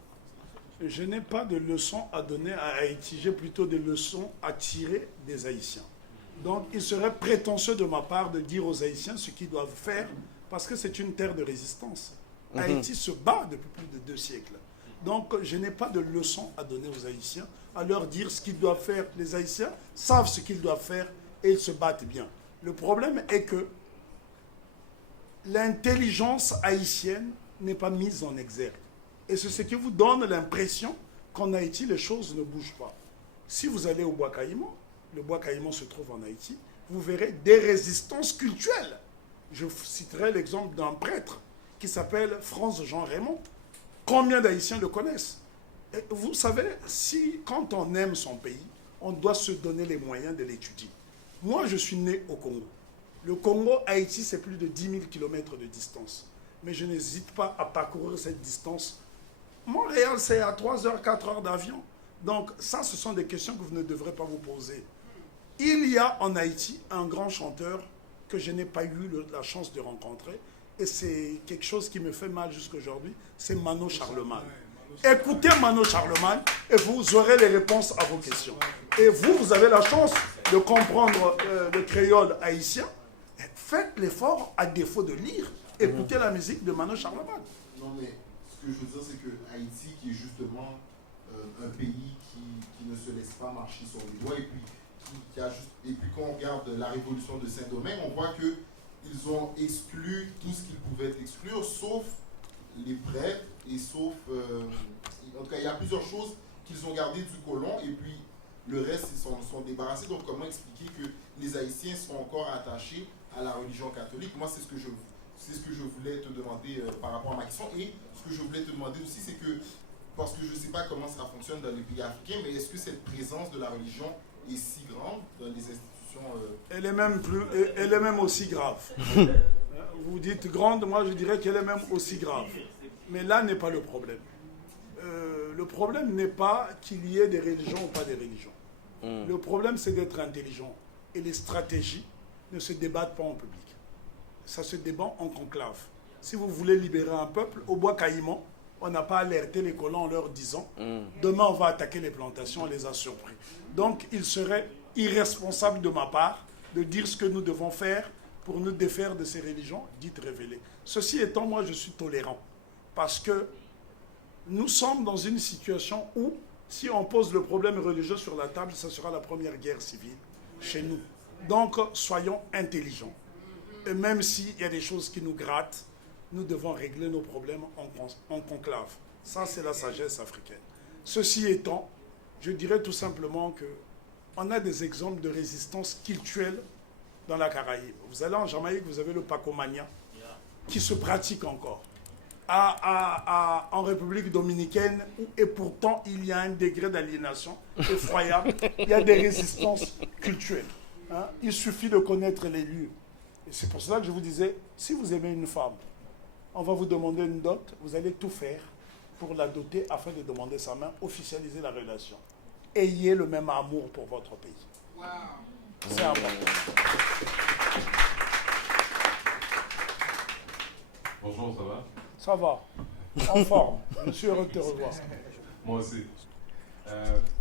Je n'ai pas de leçons à donner à Haïti, j'ai plutôt des leçons à tirer des Haïtiens. Donc il serait prétentieux de ma part de dire aux Haïtiens ce qu'ils doivent faire, parce que c'est une terre de résistance. Haïti se bat depuis plus de 2 siècles. Donc je n'ai pas de leçons à donner aux Haïtiens, à leur dire ce qu'ils doivent faire. Les Haïtiens savent ce qu'ils doivent faire et ils se battent bien. Le problème est que l'intelligence haïtienne n'est pas mise en exergue. Et c'est ce qui vous donne l'impression qu'en Haïti, les choses ne bougent pas. Si vous allez au Bois Caïman, le Bois Caïman se trouve en Haïti, vous verrez des résistances cultuelles. Je citerai l'exemple d'un prêtre qui s'appelle Franz Jean Raymond. Combien d'Haïtiens le connaissent? Et vous savez, quand on aime son pays, on doit se donner les moyens de l'étudier. Moi, je suis né au Congo. Le Congo-Haïti, c'est plus de 10 000 km de distance. Mais je n'hésite pas à parcourir cette distance. Montréal, c'est à 3 heures, 4 heures d'avion. Donc ça, ce sont des questions que vous ne devrez pas vous poser. Il y a en Haïti un grand chanteur que je n'ai pas eu la chance de rencontrer. Et c'est quelque chose qui me fait mal jusqu'à aujourd'hui. C'est Mano Charlemagne. Écoutez Mano Charlemagne et vous aurez les réponses à vos questions. Et vous avez la chance de comprendre le créole haïtien. Faites l'effort, à défaut de lire, écoutez la musique de Mano Charlemagne. Non, mais ce que je veux dire, c'est que Haïti, qui est justement un pays qui ne se laisse pas marcher sur les doigts, et puis quand on regarde la révolution de Saint-Domingue, on voit qu'ils ont exclu tout ce qu'ils pouvaient exclure, sauf les prêtres, et sauf... en tout cas, il y a plusieurs choses qu'ils ont gardées du colon, et puis le reste, ils sont débarrassés. Donc, comment expliquer que les Haïtiens sont encore attachés à la religion catholique? Moi, c'est ce que je voulais te demander par rapport à ma question. Et ce que je voulais te demander aussi, c'est que, parce que je ne sais pas comment ça fonctionne dans les pays africains, mais est-ce que cette présence de la religion est si grande dans les institutions Elle est même aussi grave. Vous dites grande, moi je dirais qu'elle est même aussi grave. Mais là n'est pas le problème. Le problème n'est pas qu'il y ait des religions ou pas des religions. Le problème, c'est d'être intelligent. Et les stratégies ne se débattent pas en public. Ça se débat en conclave. Si vous voulez libérer un peuple, au Bois Caïman, on n'a pas alerté les colons en leur disant « Demain, on va attaquer les plantations », on les a surpris. Donc, il serait irresponsable de ma part de dire ce que nous devons faire pour nous défaire de ces religions dites révélées. Ceci étant, moi, je suis tolérant. Parce que nous sommes dans une situation où, si on pose le problème religieux sur la table, ça sera la première guerre civile chez nous. Donc, soyons intelligents. Et même s'il y a des choses qui nous grattent, nous devons régler nos problèmes en conclave. Ça, c'est la sagesse africaine. Ceci étant, je dirais tout simplement qu'on a des exemples de résistance culturelle dans la Caraïbe. Vous allez en Jamaïque, vous avez le Pacomania, qui se pratique encore. En République dominicaine, et pourtant il y a un degré d'aliénation effroyable, il y a des résistances culturelles. Il suffit de connaître les lieux. Et c'est pour cela que je vous disais, si vous aimez une femme, on va vous demander une dot, vous allez tout faire pour la doter afin de demander sa main, officialiser la relation. Ayez le même amour pour votre pays. Wow. C'est important. Bonjour, ça va? Ça va. En forme. Je suis heureux de te revoir. Moi aussi.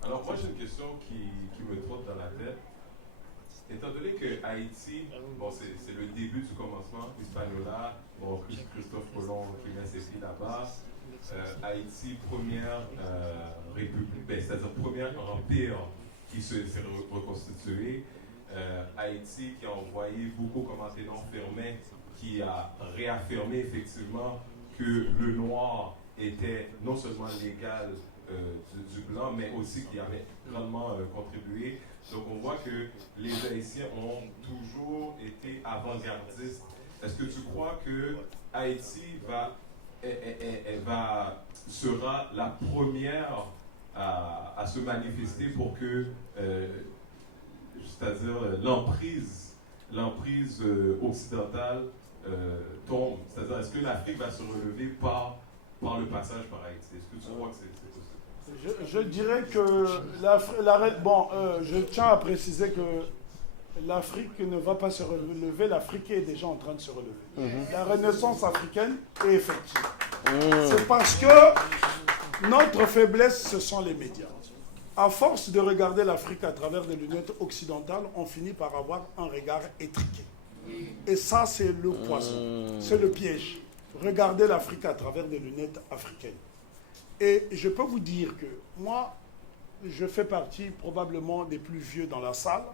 Alors, moi, j'ai une question qui me trotte dans la tête. Étant donné que Haïti, bon, c'est le début du commencement, Hispaniola, bon, Christophe Colomb qui met ses pieds là-bas, Haïti, première république, c'est-à-dire premier empire qui s'est reconstitué, Haïti qui a envoyé beaucoup comment c'est enfermé, qui a réaffirmé effectivement que le noir était non seulement l'égal du blanc, mais aussi qui avait grandement contribué. Donc on voit que les Haïtiens ont toujours été avant-gardistes. Est-ce que tu crois que Haïti sera la première à se manifester pour que, c'est-à-dire l'emprise occidentale tombe? C'est-à-dire, est-ce que l'Afrique va se relever par le passage par Haïti? Est-ce que tu crois que c'est possible? Je dirais que je tiens à préciser que l'Afrique ne va pas se relever, l'Afrique est déjà en train de se relever. La renaissance africaine est effective. C'est parce que notre faiblesse, ce sont les médias. À force de regarder l'Afrique à travers des lunettes occidentales, on finit par avoir un regard étriqué. Et ça, c'est le poison, c'est le piège. Regardez l'Afrique à travers des lunettes africaines. Et je peux vous dire que moi, je fais partie probablement des plus vieux dans la salle.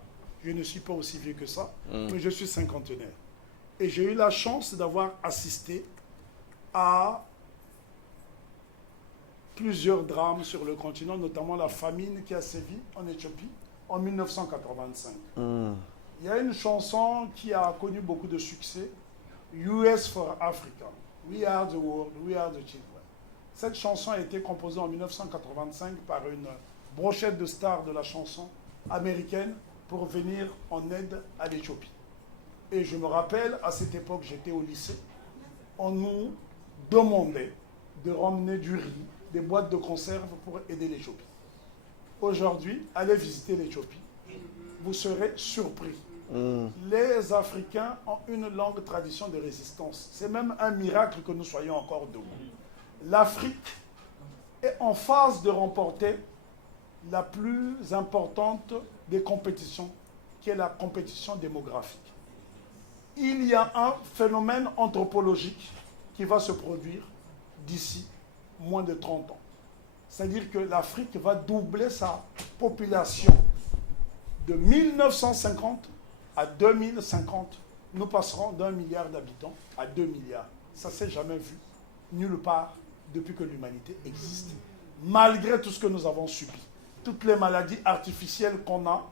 Je ne suis pas aussi vieux que ça, mais je suis cinquantenaire. Et j'ai eu la chance d'avoir assisté à plusieurs drames sur le continent, notamment la famine qui a sévi en Éthiopie en 1985. Il y a une chanson qui a connu beaucoup de succès, US for Africa, We Are the World, We Are the Children. Cette chanson a été composée en 1985 par une brochette de stars de la chanson américaine pour venir en aide à l'Éthiopie. Et je me rappelle, à cette époque, j'étais au lycée, on nous demandait de ramener du riz, des boîtes de conserve pour aider l'Éthiopie. Aujourd'hui, allez visiter l'Éthiopie. Vous serez surpris. Les Africains ont une longue tradition de résistance. C'est même un miracle que nous soyons encore debout. L'Afrique est en phase de remporter la plus importante des compétitions, qui est la compétition démographique. Il y a un phénomène anthropologique qui va se produire d'ici moins de 30 ans. C'est-à-dire que l'Afrique va doubler sa population. De 1950 à 2050, nous passerons d'1 milliard d'habitants à 2 milliards. Ça ne s'est jamais vu nulle part depuis que l'humanité existe. Malgré tout ce que nous avons subi, toutes les maladies artificielles qu'on a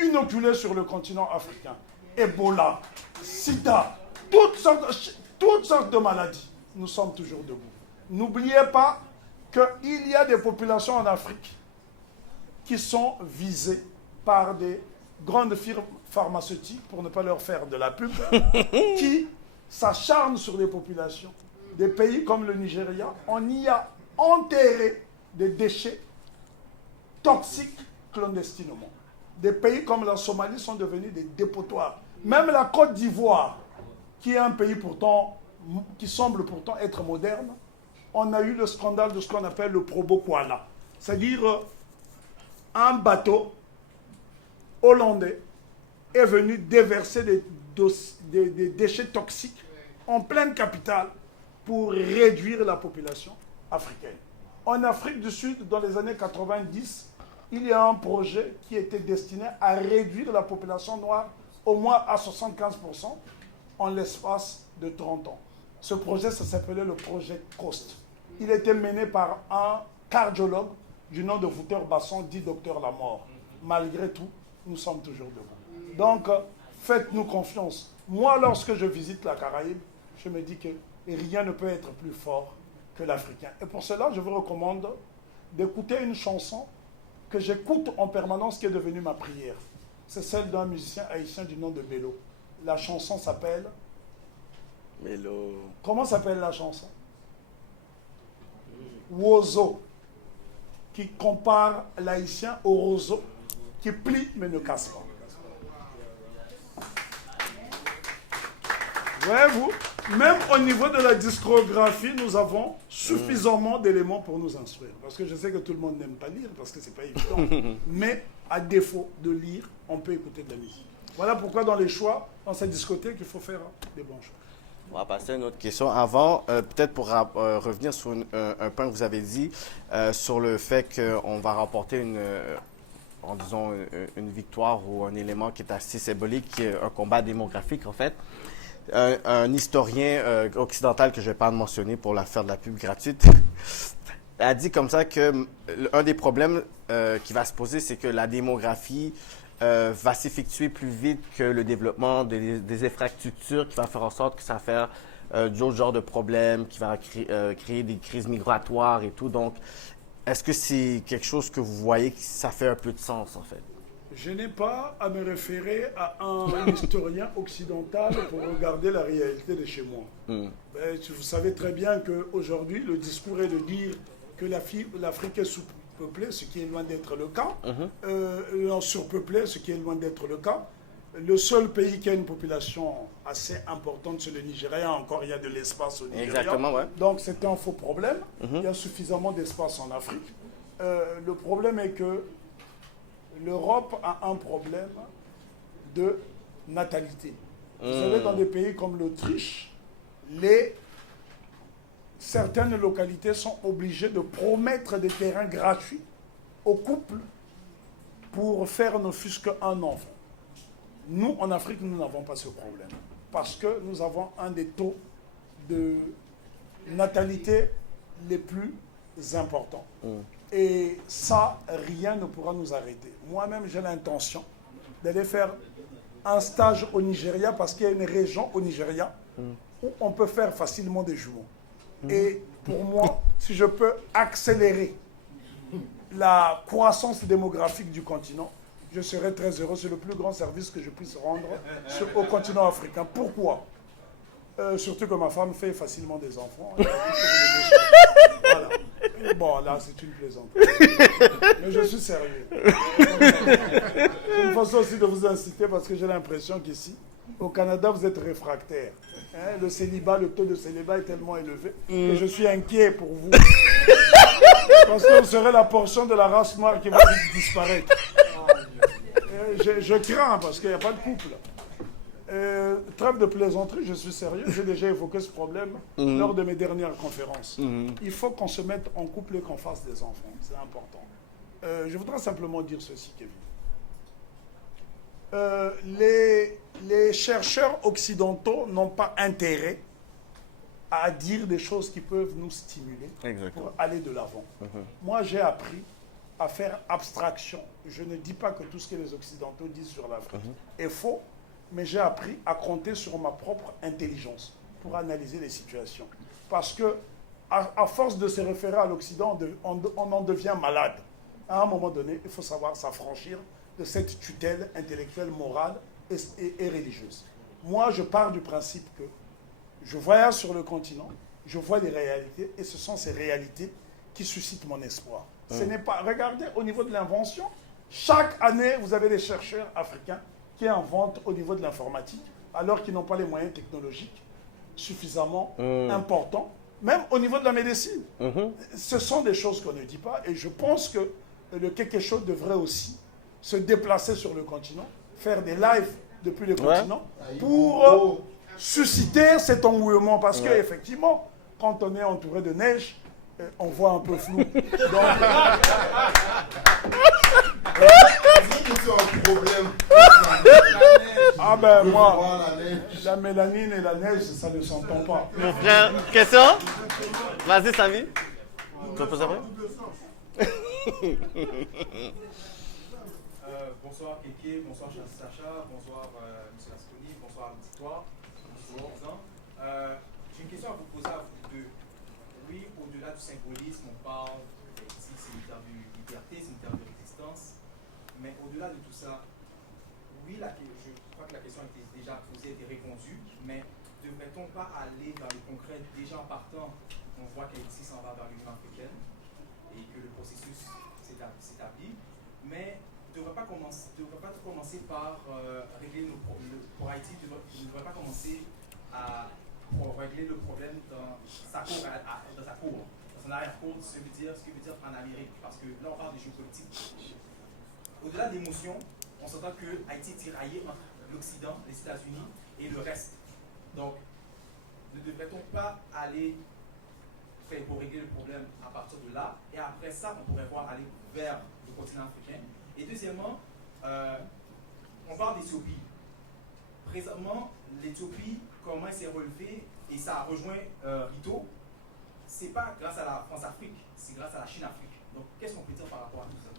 inoculées sur le continent africain, Ebola, Sida, toutes sortes de maladies, nous sommes toujours debout. N'oubliez pas qu'il y a des populations en Afrique qui sont visées par des grandes firmes pharmaceutiques, pour ne pas leur faire de la pub, qui s'acharnent sur les populations. Des pays comme le Nigeria, on y a enterré des déchets toxiques clandestinement. Des pays comme la Somalie sont devenus des dépotoirs. Même la Côte d'Ivoire, qui est un pays pourtant, qui semble pourtant être moderne, on a eu le scandale de ce qu'on appelle le Probo Koala. C'est-à-dire un bateau hollandais est venu déverser des déchets toxiques en pleine capitale pour réduire la population africaine. En Afrique du Sud, dans les années 90, il y a un projet qui était destiné à réduire la population noire au moins à 75% en l'espace de 30 ans. Ce projet, ça s'appelait le projet COST. Il était mené par un cardiologue du nom de Wouter Basson, dit docteur Lamort. Malgré tout, nous sommes toujours debout. Donc, faites-nous confiance. Moi, lorsque je visite la Caraïbe, je me dis que rien ne peut être plus fort que l'Africain. Et pour cela, je vous recommande d'écouter une chanson que j'écoute en permanence, qui est devenue ma prière. C'est celle d'un musicien haïtien du nom de Bello. La chanson s'appelle... Bello. Comment s'appelle la chanson? Wozo, qui compare l'haïtien au roseau, qui plie mais ne casse pas. Voyez-vous, même au niveau de la discographie, nous avons suffisamment d'éléments pour nous instruire. Parce que je sais que tout le monde n'aime pas lire, parce que ce n'est pas évident. Mais à défaut de lire, on peut écouter de la musique. Voilà pourquoi dans les choix, dans cette discothèque, il faut faire des bons choix. On va passer à une autre question. Avant, peut-être pour revenir sur un point que vous avez dit, sur le fait qu'on va remporter une victoire ou un élément qui est assez symbolique, qui est un combat démographique, en fait. Un historien occidental que je ne vais pas mentionner pour la faire de la pub gratuite a dit comme ça que un des problèmes qui va se poser, c'est que la démographie va s'effectuer plus vite que le développement des infrastructures, qui va faire en sorte que ça va faire d'autres genres de problèmes, qui va créer des crises migratoires et tout. Donc, est-ce que c'est quelque chose que vous voyez que ça fait un peu de sens, en fait? Je n'ai pas à me référer à un historien occidental pour regarder la réalité de chez moi. Ben, vous savez très bien qu'aujourd'hui, le discours est de dire que l'Afrique est peuplée, ce qui est loin d'être le cas. Surpeuplée, ce qui est loin d'être le cas. Le seul pays qui a une population assez importante, c'est le Nigeria. Encore, il y a de l'espace au Nigeria. Exactement, ouais. Donc, c'est un faux problème. Il y a suffisamment d'espace en Afrique. Le problème est que l'Europe a un problème de natalité. Vous savez, dans des pays comme l'Autriche, certaines localités sont obligées de promettre des terrains gratuits aux couples pour faire ne fût-ce qu'un enfant. Nous, en Afrique, nous n'avons pas ce problème. Parce que nous avons un des taux de natalité les plus importants. Et ça, rien ne pourra nous arrêter. Moi-même, j'ai l'intention d'aller faire un stage au Nigeria parce qu'il y a une région au Nigeria où on peut faire facilement des jumeaux. Et pour moi, si je peux accélérer la croissance démographique du continent, je serai très heureux. C'est le plus grand service que je puisse rendre au continent africain. Pourquoi? Surtout que ma femme fait facilement des enfants. Voilà. Bon, là, c'est une plaisanterie. Mais je suis sérieux. C'est une façon aussi de vous inciter parce que j'ai l'impression qu'ici, au Canada, vous êtes réfractaires. Hein, le taux de célibat est tellement élevé que je suis inquiet pour vous. Parce que vous serez la portion de la race noire qui va disparaître. Je crains parce qu'il n'y a pas de couple. Trêve de plaisanterie, je suis sérieux. J'ai déjà évoqué ce problème lors de mes dernières conférences. Il faut qu'on se mette en couple et qu'on fasse des enfants. C'est important. Je voudrais simplement dire ceci, Kevin. Les chercheurs occidentaux n'ont pas intérêt à dire des choses qui peuvent nous stimuler pour aller de l'avant. Moi, j'ai appris à faire abstraction. Je ne dis pas que tout ce que les Occidentaux disent sur l'Afrique est faux, mais j'ai appris à compter sur ma propre intelligence pour analyser les situations. Parce que, à force de se référer à l'Occident, on en devient malade. À un moment donné, il faut savoir s'affranchir de cette tutelle intellectuelle, morale et religieuse. Moi, je pars du principe que je voyage sur le continent, je vois des réalités, et ce sont ces réalités qui suscitent mon espoir. Ce n'est pas... Regardez, au niveau de l'invention, chaque année, vous avez des chercheurs africains qui inventent au niveau de l'informatique, alors qu'ils n'ont pas les moyens technologiques suffisamment importants, même au niveau de la médecine. Ce sont des choses qu'on ne dit pas, et je pense que le quelque chose devrait aussi se déplacer sur le continent, faire des lives depuis le continent, pour susciter cet engouement, parce qu'effectivement, quand on est entouré de neige, on voit un peu flou. Donc, ah ben moi, la mélanine et la neige, ça ne s'entend pas. Mon frère, question? Vas-y, Samy. Tu vas poser après? Bonsoir Kéké, bonsoir Sacha, bonsoir M. Lasconi, bonsoir l'auditoire. J'ai une question à vous poser à vous deux. Oui, au-delà du symbolisme, on parle ici, c'est une terme de liberté, c'est une terme de résistance. Mais au-delà de tout ça, oui, je crois que la question a été déjà posée, a été répondue, mais ne devrait-on pas aller dans le concret déjà en partant? On voit qu'Haïti s'en va vers l'Union africaine et que le processus s'établit, mais ne devrait pas commencer par régler pour Haïti, ne devrait pas commencer pour régler le problème dans sa cour, dans son arrière-cour, ce que veut dire en Amérique, parce que là on parle de géopolitique. Au-delà de l'émotion, on s'entend que Haïti est tiraillé entre l'Occident, les États-Unis et le reste. Donc, ne devrait-on pas aller pour régler le problème à partir de là, et après ça, on pourrait voir aller vers le continent africain. Et deuxièmement, on parle d'Éthiopie. Présentement, l'Éthiopie, comment elle s'est relevée, et ça a rejoint Rito, c'est pas grâce à la France-Afrique, c'est grâce à la Chine-Afrique. Donc, qu'est-ce qu'on peut dire par rapport à tout ça?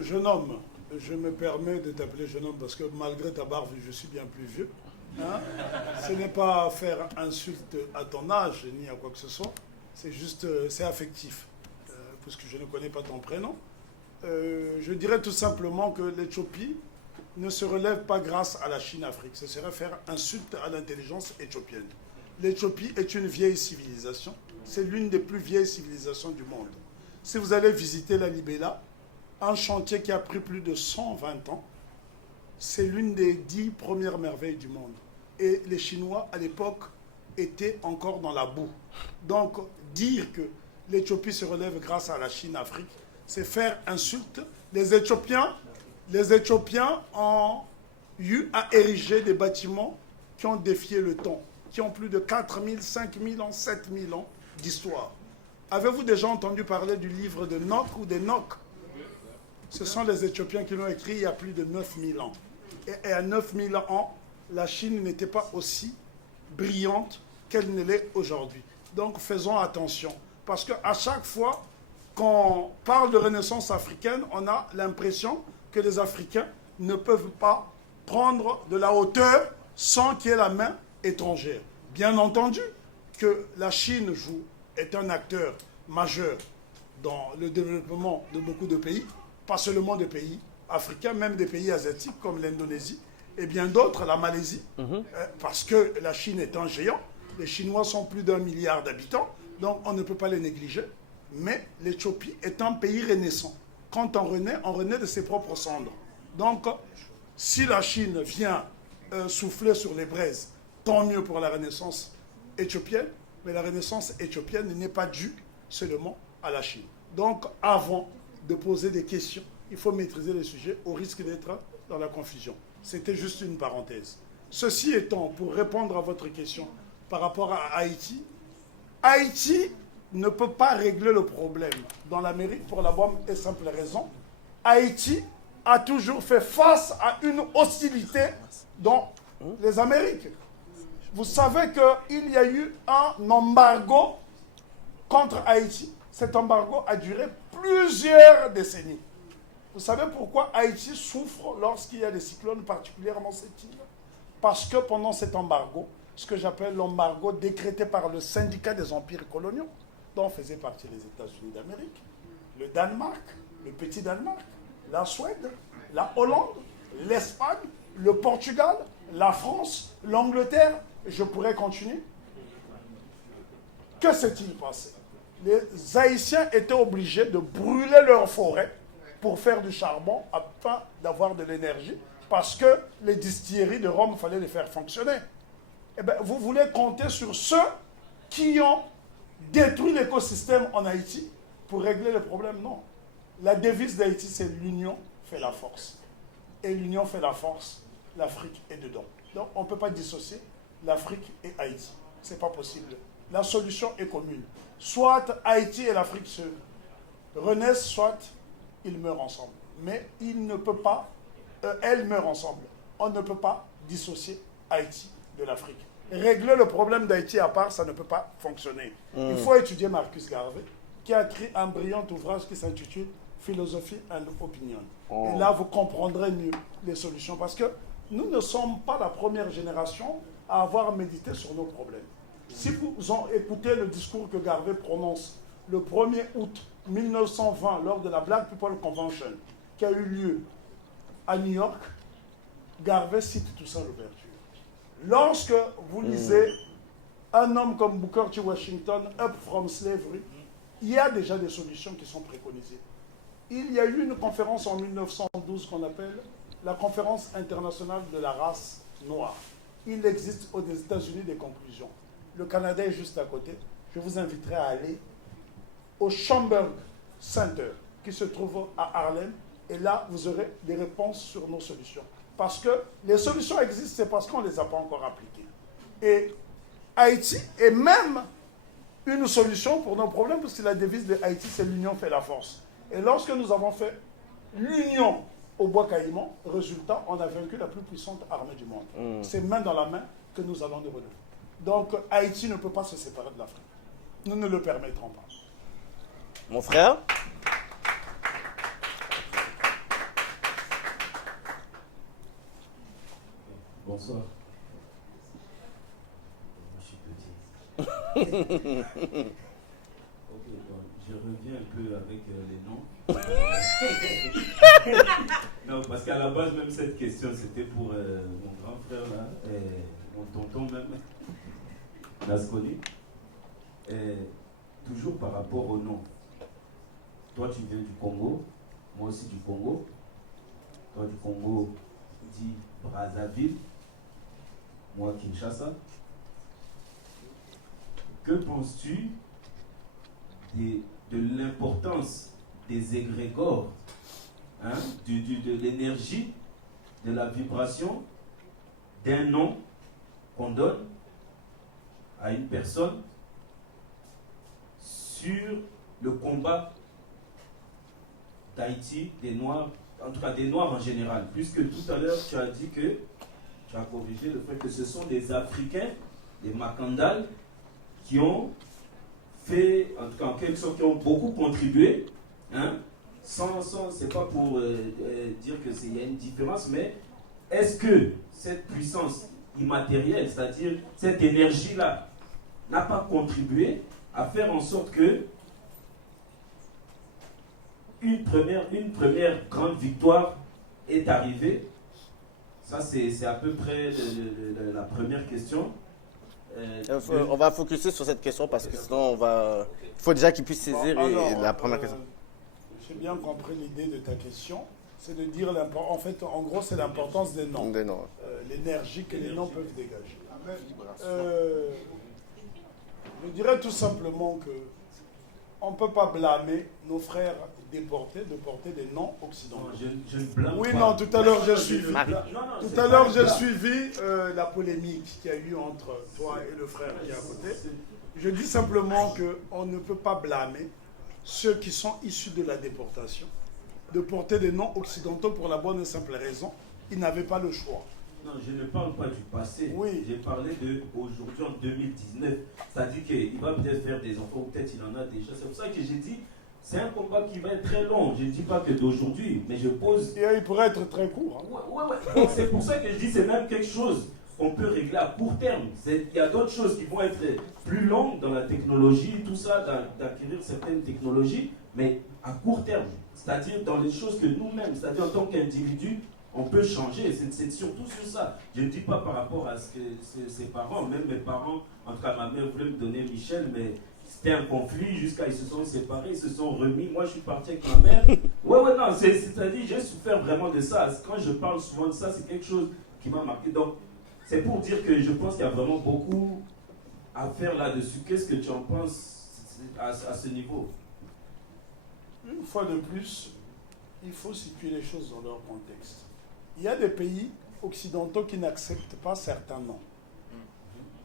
Jeune homme, je me permets de t'appeler jeune homme parce que malgré ta barbe, je suis bien plus vieux. Hein? Ce n'est pas faire insulte à ton âge ni à quoi que ce soit, c'est juste, c'est affectif, puisque je ne connais pas ton prénom. Je dirais tout simplement que l'Éthiopie ne se relève pas grâce à la Chine-Afrique. Ce serait faire insulte à l'intelligence éthiopienne. L'Éthiopie est une vieille civilisation. C'est l'une des plus vieilles civilisations du monde. Si vous allez visiter la Libella, un chantier qui a pris plus de 120 ans, c'est l'une des 10 premières merveilles du monde. Et les Chinois, à l'époque, étaient encore dans la boue. Donc, dire que l'Éthiopie se relève grâce à la Chine-Afrique, c'est faire insulte. Les Éthiopiens ont eu à ériger des bâtiments qui ont défié le temps, qui ont plus de 4000, 5000 ans, 7000 ans d'histoire. Avez-vous déjà entendu parler du livre de Nock ou des Nock? Ce sont les Éthiopiens qui l'ont écrit il y a plus de 9000 ans. Et à 9000 ans, la Chine n'était pas aussi brillante qu'elle ne l'est aujourd'hui. Donc faisons attention. Parce qu'à chaque fois qu'on parle de renaissance africaine, on a l'impression que les Africains ne peuvent pas prendre de la hauteur sans qu'il y ait la main étrangère. Bien entendu que la Chine est un acteur majeur dans le développement de beaucoup de pays, pas seulement des pays africains, même des pays asiatiques comme l'Indonésie et bien d'autres, la Malaisie, parce que la Chine est un géant. Les Chinois sont plus d'1 milliard d'habitants, donc on ne peut pas les négliger. Mais l'Éthiopie est un pays renaissant. Quand on renaît de ses propres cendres. Donc, si la Chine vient souffler sur les braises, tant mieux pour la renaissance éthiopienne, mais la renaissance éthiopienne n'est pas due seulement à la Chine. Donc, avant de poser des questions, il faut maîtriser les sujets au risque d'être dans la confusion. C'était juste une parenthèse. Ceci étant, pour répondre à votre question par rapport à Haïti, Haïti ne peut pas régler le problème dans l'Amérique pour la bonne et simple raison. Haïti a toujours fait face à une hostilité dans les Amériques. Vous savez qu'il y a eu un embargo contre Haïti. Cet embargo a duré plusieurs décennies. Vous savez pourquoi Haïti souffre lorsqu'il y a des cyclones, particulièrement cette île? Parce que pendant cet embargo, ce que j'appelle l'embargo décrété par le syndicat des empires coloniaux, dont faisaient partie les États-Unis d'Amérique, le Danemark, le petit Danemark, la Suède, la Hollande, l'Espagne, le Portugal, la France, l'Angleterre, je pourrais continuer. Que s'est-il passé? Les Haïtiens étaient obligés de brûler leurs forêts pour faire du charbon afin d'avoir de l'énergie, parce que les distilleries de Rome, il fallait les faire fonctionner. Eh bien, vous voulez compter sur ceux qui ont détruit l'écosystème en Haïti pour régler le problème? Non. La devise d'Haïti, c'est l'union fait la force. Et l'union fait la force, l'Afrique est dedans. Donc, on ne peut pas dissocier l'Afrique et Haïti. Ce n'est pas possible. La solution est commune. Soit Haïti et l'Afrique se renaissent, soit ils meurent ensemble. Mais ils ne peuvent pas, elles meurent ensemble. On ne peut pas dissocier Haïti de l'Afrique. Régler le problème d'Haïti à part, ça ne peut pas fonctionner. Il faut étudier Marcus Garvey, qui a écrit un brillant ouvrage qui s'intitule Philosophy and Opinion. Et là, vous comprendrez mieux les solutions. Parce que nous ne sommes pas la première génération à avoir médité sur nos problèmes. Si vous écoutez le discours que Garvey prononce le 1er août 1920 lors de la Black People Convention qui a eu lieu à New York, Garvey cite tout ça à l'ouverture. Lorsque vous lisez un homme comme Booker T. Washington, Up from Slavery, il y a déjà des solutions qui sont préconisées. Il y a eu une conférence en 1912 qu'on appelle la conférence internationale de la race noire. Il existe aux États-Unis des conclusions. Le Canada est juste à côté. Je vous inviterai à aller au Schomburg Center qui se trouve à Harlem. Et là, vous aurez des réponses sur nos solutions. Parce que les solutions existent, c'est parce qu'on ne les a pas encore appliquées. Et Haïti est même une solution pour nos problèmes, parce que la devise de Haïti, c'est l'union fait la force. Et lorsque nous avons fait l'union au Bois Caïman, résultat, on a vaincu la plus puissante armée du monde. C'est main dans la main que nous allons développer. Donc Haïti ne peut pas se séparer de l'Afrique. Nous ne le permettrons pas. Mon frère? Bonsoir. Moi, je suis petit. Ok, bon, je reviens un peu avec les noms. Non, parce qu'à la base, même cette question, c'était pour mon grand frère, là, et mon tonton même, Nasconi. Toujours par rapport au nom. toi tu viens du Congo, moi aussi du Congo. Toi du Congo, dit Brazzaville, moi Kinshasa. Que penses-tu de l'importance des égrégores, hein, de l'énergie, de la vibration d'un nom qu'on donne à une personne sur le combat d'Haïti, des Noirs, en tout cas des Noirs en général, puisque tout à l'heure tu as dit que, tu as corrigé le fait que ce sont des Africains, des Makandal, qui ont fait, en tout cas en quelque sorte, qui ont beaucoup contribué, hein, c'est pas pour dire qu'il y a une différence, mais est-ce que cette puissance immatérielle, c'est-à-dire cette énergie-là, n'a pas contribué à faire en sorte que une première grande victoire est arrivée? Ça, c'est à peu près la première question. On va focuser sur cette question parce que sinon, il faut déjà qu'il puisse saisir la première question. J'ai bien compris l'idée de ta question. C'est de dire, en fait, en gros, c'est l'importance des noms. L'énergie que les noms peuvent dégager. Je dirais tout simplement que on ne peut pas blâmer nos frères déportés de porter des noms occidentaux. Je ne blâme oui, pas. non, tout à l'heure j'ai suivi. Tout à l'heure j'ai suivi la polémique qu'il y a eu entre toi et le frère qui est à côté. Je dis simplement qu'on ne peut pas blâmer ceux qui sont issus de la déportation de porter des noms occidentaux pour la bonne et simple raison, ils n'avaient pas le choix. Non, je ne parle pas du passé. Oui. J'ai parlé d'aujourd'hui en 2019. C'est-à-dire qu'il va peut-être faire des enfants, ou peut-être il en a déjà. C'est pour ça que j'ai dit, c'est un combat qui va être très long. Je ne dis pas que d'aujourd'hui, mais je pose... Et il pourrait être très court. Hein. Ouais. C'est pour ça que je dis c'est même quelque chose qu'on peut régler à court terme. Il y a d'autres choses qui vont être plus longues dans la technologie, tout ça, d'acquérir certaines technologies, mais à court terme. C'est-à-dire dans les choses que nous-mêmes, c'est-à-dire en tant qu'individu, on peut changer. C'est surtout sur ça. Je ne dis pas par rapport à ce que ses parents, même mes parents, en tout cas ma mère voulait me donner Michel, mais c'était un conflit jusqu'à ils se sont séparés, ils se sont remis. Moi je suis parti avec ma mère. Ouais, non, c'est-à-dire j'ai souffert vraiment de ça. Quand je parle souvent de ça, c'est quelque chose qui m'a marqué. Donc c'est pour dire que je pense qu'il y a vraiment beaucoup à faire là-dessus. Qu'est-ce que tu en penses à ce niveau? Une fois de plus, il faut situer les choses dans leur contexte. Il y a des pays occidentaux qui n'acceptent pas certains noms.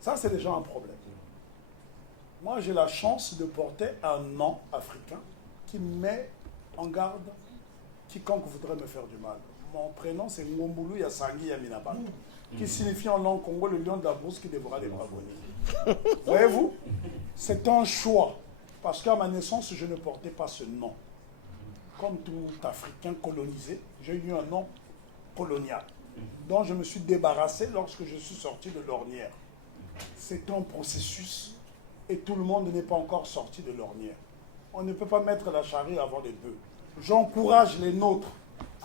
Ça, c'est déjà un problème. Moi, j'ai la chance de porter un nom africain qui met en garde quiconque voudrait me faire du mal. Mon prénom, c'est Ngombulu Yasangi Yaminabal, qui signifie en langue congo le lion de la brousse qui dévora les braconniers. Voyez-vous, c'est un choix. Parce qu'à ma naissance, je ne portais pas ce nom. Comme tout Africain colonisé, j'ai eu un nom colonial, dont je me suis débarrassé lorsque je suis sorti de l'ornière. C'est un processus et tout le monde n'est pas encore sorti de l'ornière. On ne peut pas mettre la charrue avant les bœufs. J'encourage les nôtres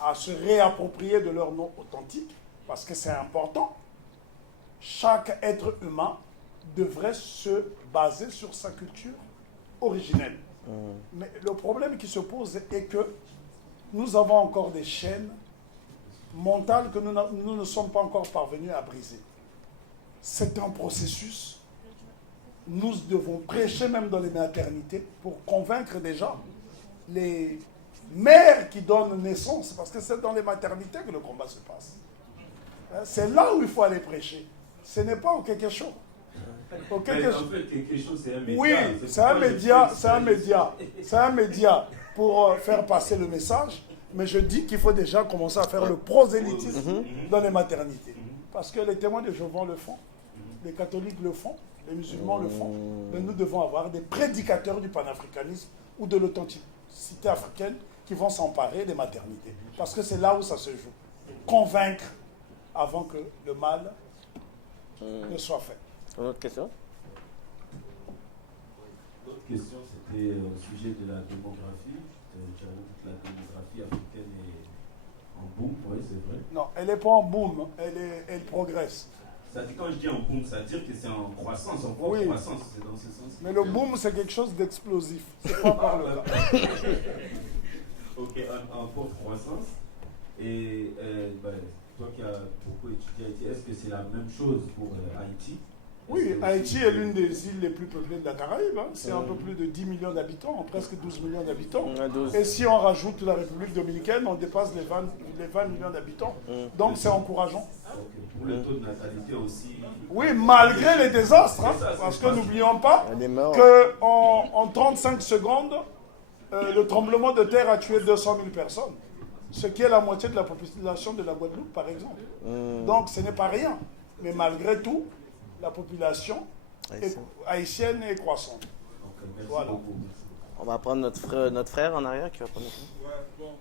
à se réapproprier de leur nom authentique parce que c'est important. Chaque être humain devrait se baser sur sa culture originelle. Mais le problème qui se pose est que nous avons encore des chaînes mentales que nous ne sommes pas encore parvenus à briser. C'est un processus. Nous devons prêcher même dans les maternités pour convaincre déjà les mères qui donnent naissance, parce que c'est dans les maternités que le combat se passe. C'est là où il faut aller prêcher. Ce n'est pas au quelque chose. En fait, quelque chose, c'est un média. Oui, c'est un média pour faire passer le message, mais je dis qu'il faut déjà commencer à faire le prosélytisme dans les maternités. Parce que les témoins de Jéhovah le font, les catholiques le font, les musulmans le font, mais nous devons avoir des prédicateurs du panafricanisme ou de l'authenticité africaine qui vont s'emparer des maternités. Parce que c'est là où ça se joue. Convaincre avant que le mal ne soit fait. Une autre question? L'autre question, c'était au sujet de la démographie. J'avoue que la démographie africaine est en boom, oui, c'est vrai. Non, elle n'est pas en boom, elle progresse. Ça dit, quand je dis un boom, ça veut dire que c'est en croissance, en forte Oui. croissance, c'est dans ce sens. Mais le boom, c'est quelque chose d'explosif. C'est pas par le cas. Ok, en forte croissance. Et toi qui as beaucoup étudié Haïti, est-ce que c'est la même chose pour Haïti? Oui, Haïti est l'une des îles les plus peuplées de la Caraïbe. Hein. C'est un peu plus de 10 millions d'habitants, presque 12 millions d'habitants. Et si on rajoute la République dominicaine, on dépasse les 20 millions d'habitants. Donc c'est encourageant. Okay. Pour le taux de natalité aussi. Oui, malgré les désastres. Hein, parce que n'oublions pas qu'en 35 secondes, le tremblement de terre a tué 200 000 personnes. Ce qui est la moitié de la population de la Guadeloupe, par exemple. Donc ce n'est pas rien. Mais malgré tout, la population haïtienne est croissante. Okay, merci voilà. beaucoup. On va prendre notre frère en arrière qui va prendre. Ouais, bon.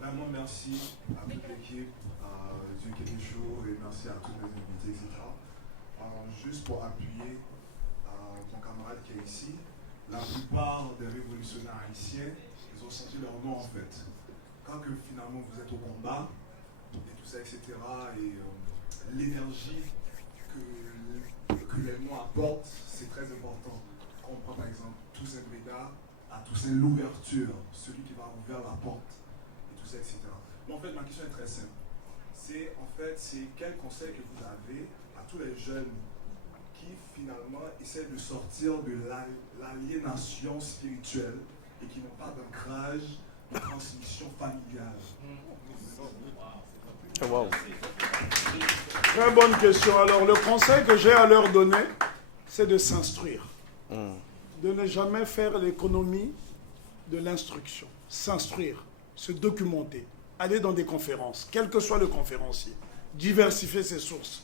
Vraiment merci à toute l'équipe, à Dieu qui est chaud et merci à tous les invités, etc. Juste pour appuyer mon camarade qui est ici, la plupart des révolutionnaires haïtiens, ils ont senti leur nom en fait. Quand que finalement vous êtes au combat et tout ça, etc. Et l'énergie que les mots apportent, c'est très important. Quand on prend par exemple Toussaint Breda, à Toussaint l'ouverture, celui qui va ouvrir la porte, et tout ça, etc. Mais en fait, ma question est très simple. C'est quel conseil que vous avez à tous les jeunes qui finalement essaient de sortir de l'aliénation spirituelle et qui n'ont pas d'ancrage de transmission familiale. Wow. Très bonne question. Alors, le conseil que j'ai à leur donner, c'est de s'instruire. De ne jamais faire l'économie de l'instruction. S'instruire, se documenter, aller dans des conférences, quel que soit le conférencier, diversifier ses sources.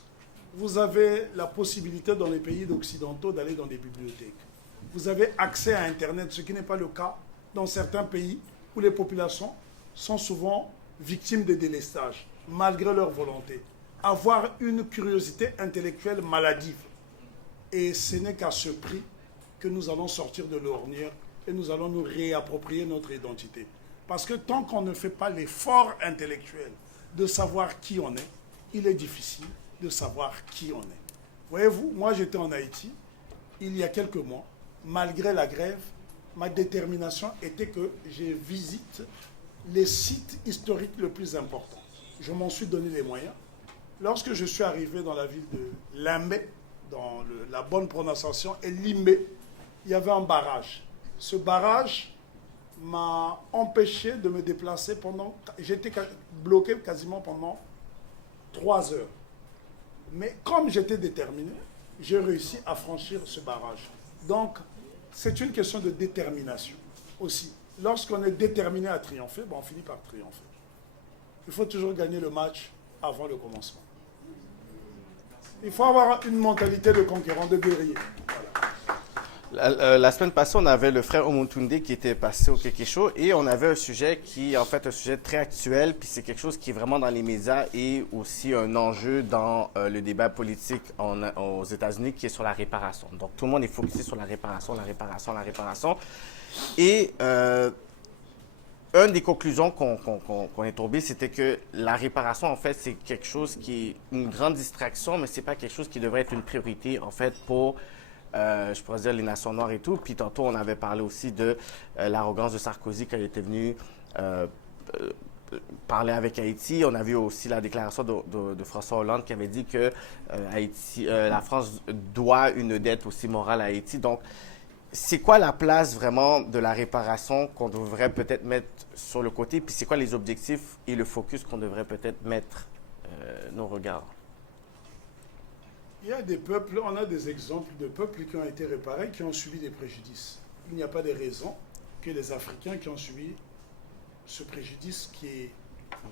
Vous avez la possibilité dans les pays occidentaux d'aller dans des bibliothèques. Vous avez accès à Internet, ce qui n'est pas le cas dans certains pays où les populations sont souvent victimes de délestage, malgré leur volonté. Avoir une curiosité intellectuelle maladive. Et ce n'est qu'à ce prix que nous allons sortir de l'ornière et nous allons nous réapproprier notre identité. Parce que tant qu'on ne fait pas l'effort intellectuel de savoir qui on est, il est difficile de savoir qui on est. Voyez-vous, moi j'étais en Haïti il y a quelques mois. Malgré la grève, ma détermination était que je visite les sites historiques les plus importants. Je m'en suis donné les moyens. Lorsque je suis arrivé dans la ville de Limbé, dans la bonne prononciation est Limbé, il y avait un barrage. Ce barrage m'a empêché de me déplacer pendant... J'étais bloqué quasiment pendant 3 heures. Mais comme j'étais déterminé, j'ai réussi à franchir ce barrage. Donc, c'est une question de détermination aussi. Lorsqu'on est déterminé à triompher, on finit par triompher. Il faut toujours gagner le match avant le commencement. Il faut avoir une mentalité de conquérant, de guerrier. Voilà. La semaine passée, on avait le frère Omontunde qui était passé au Kéké Show et on avait un sujet qui est en fait un sujet très actuel, puis c'est quelque chose qui est vraiment dans les médias et aussi un enjeu dans le débat politique aux États-Unis qui est sur la réparation. Donc tout le monde est focusé sur la réparation. Et une des conclusions qu'on est tombé, c'était que la réparation, en fait, c'est quelque chose qui est une grande distraction, mais c'est pas quelque chose qui devrait être une priorité, en fait, pour, je pourrais dire, les nations noires et tout. Puis tantôt, on avait parlé aussi de l'arrogance de Sarkozy quand il était venu parler avec Haïti. On a vu aussi la déclaration de François Hollande qui avait dit que la France doit une dette aussi morale à Haïti. Donc, c'est quoi la place vraiment de la réparation qu'on devrait peut-être mettre sur le côté? Puis c'est quoi les objectifs et le focus qu'on devrait peut-être mettre nos regards? Il y a des peuples, on a des exemples de peuples qui ont été réparés, qui ont subi des préjudices. Il n'y a pas de raison que les Africains qui ont subi ce préjudice qui est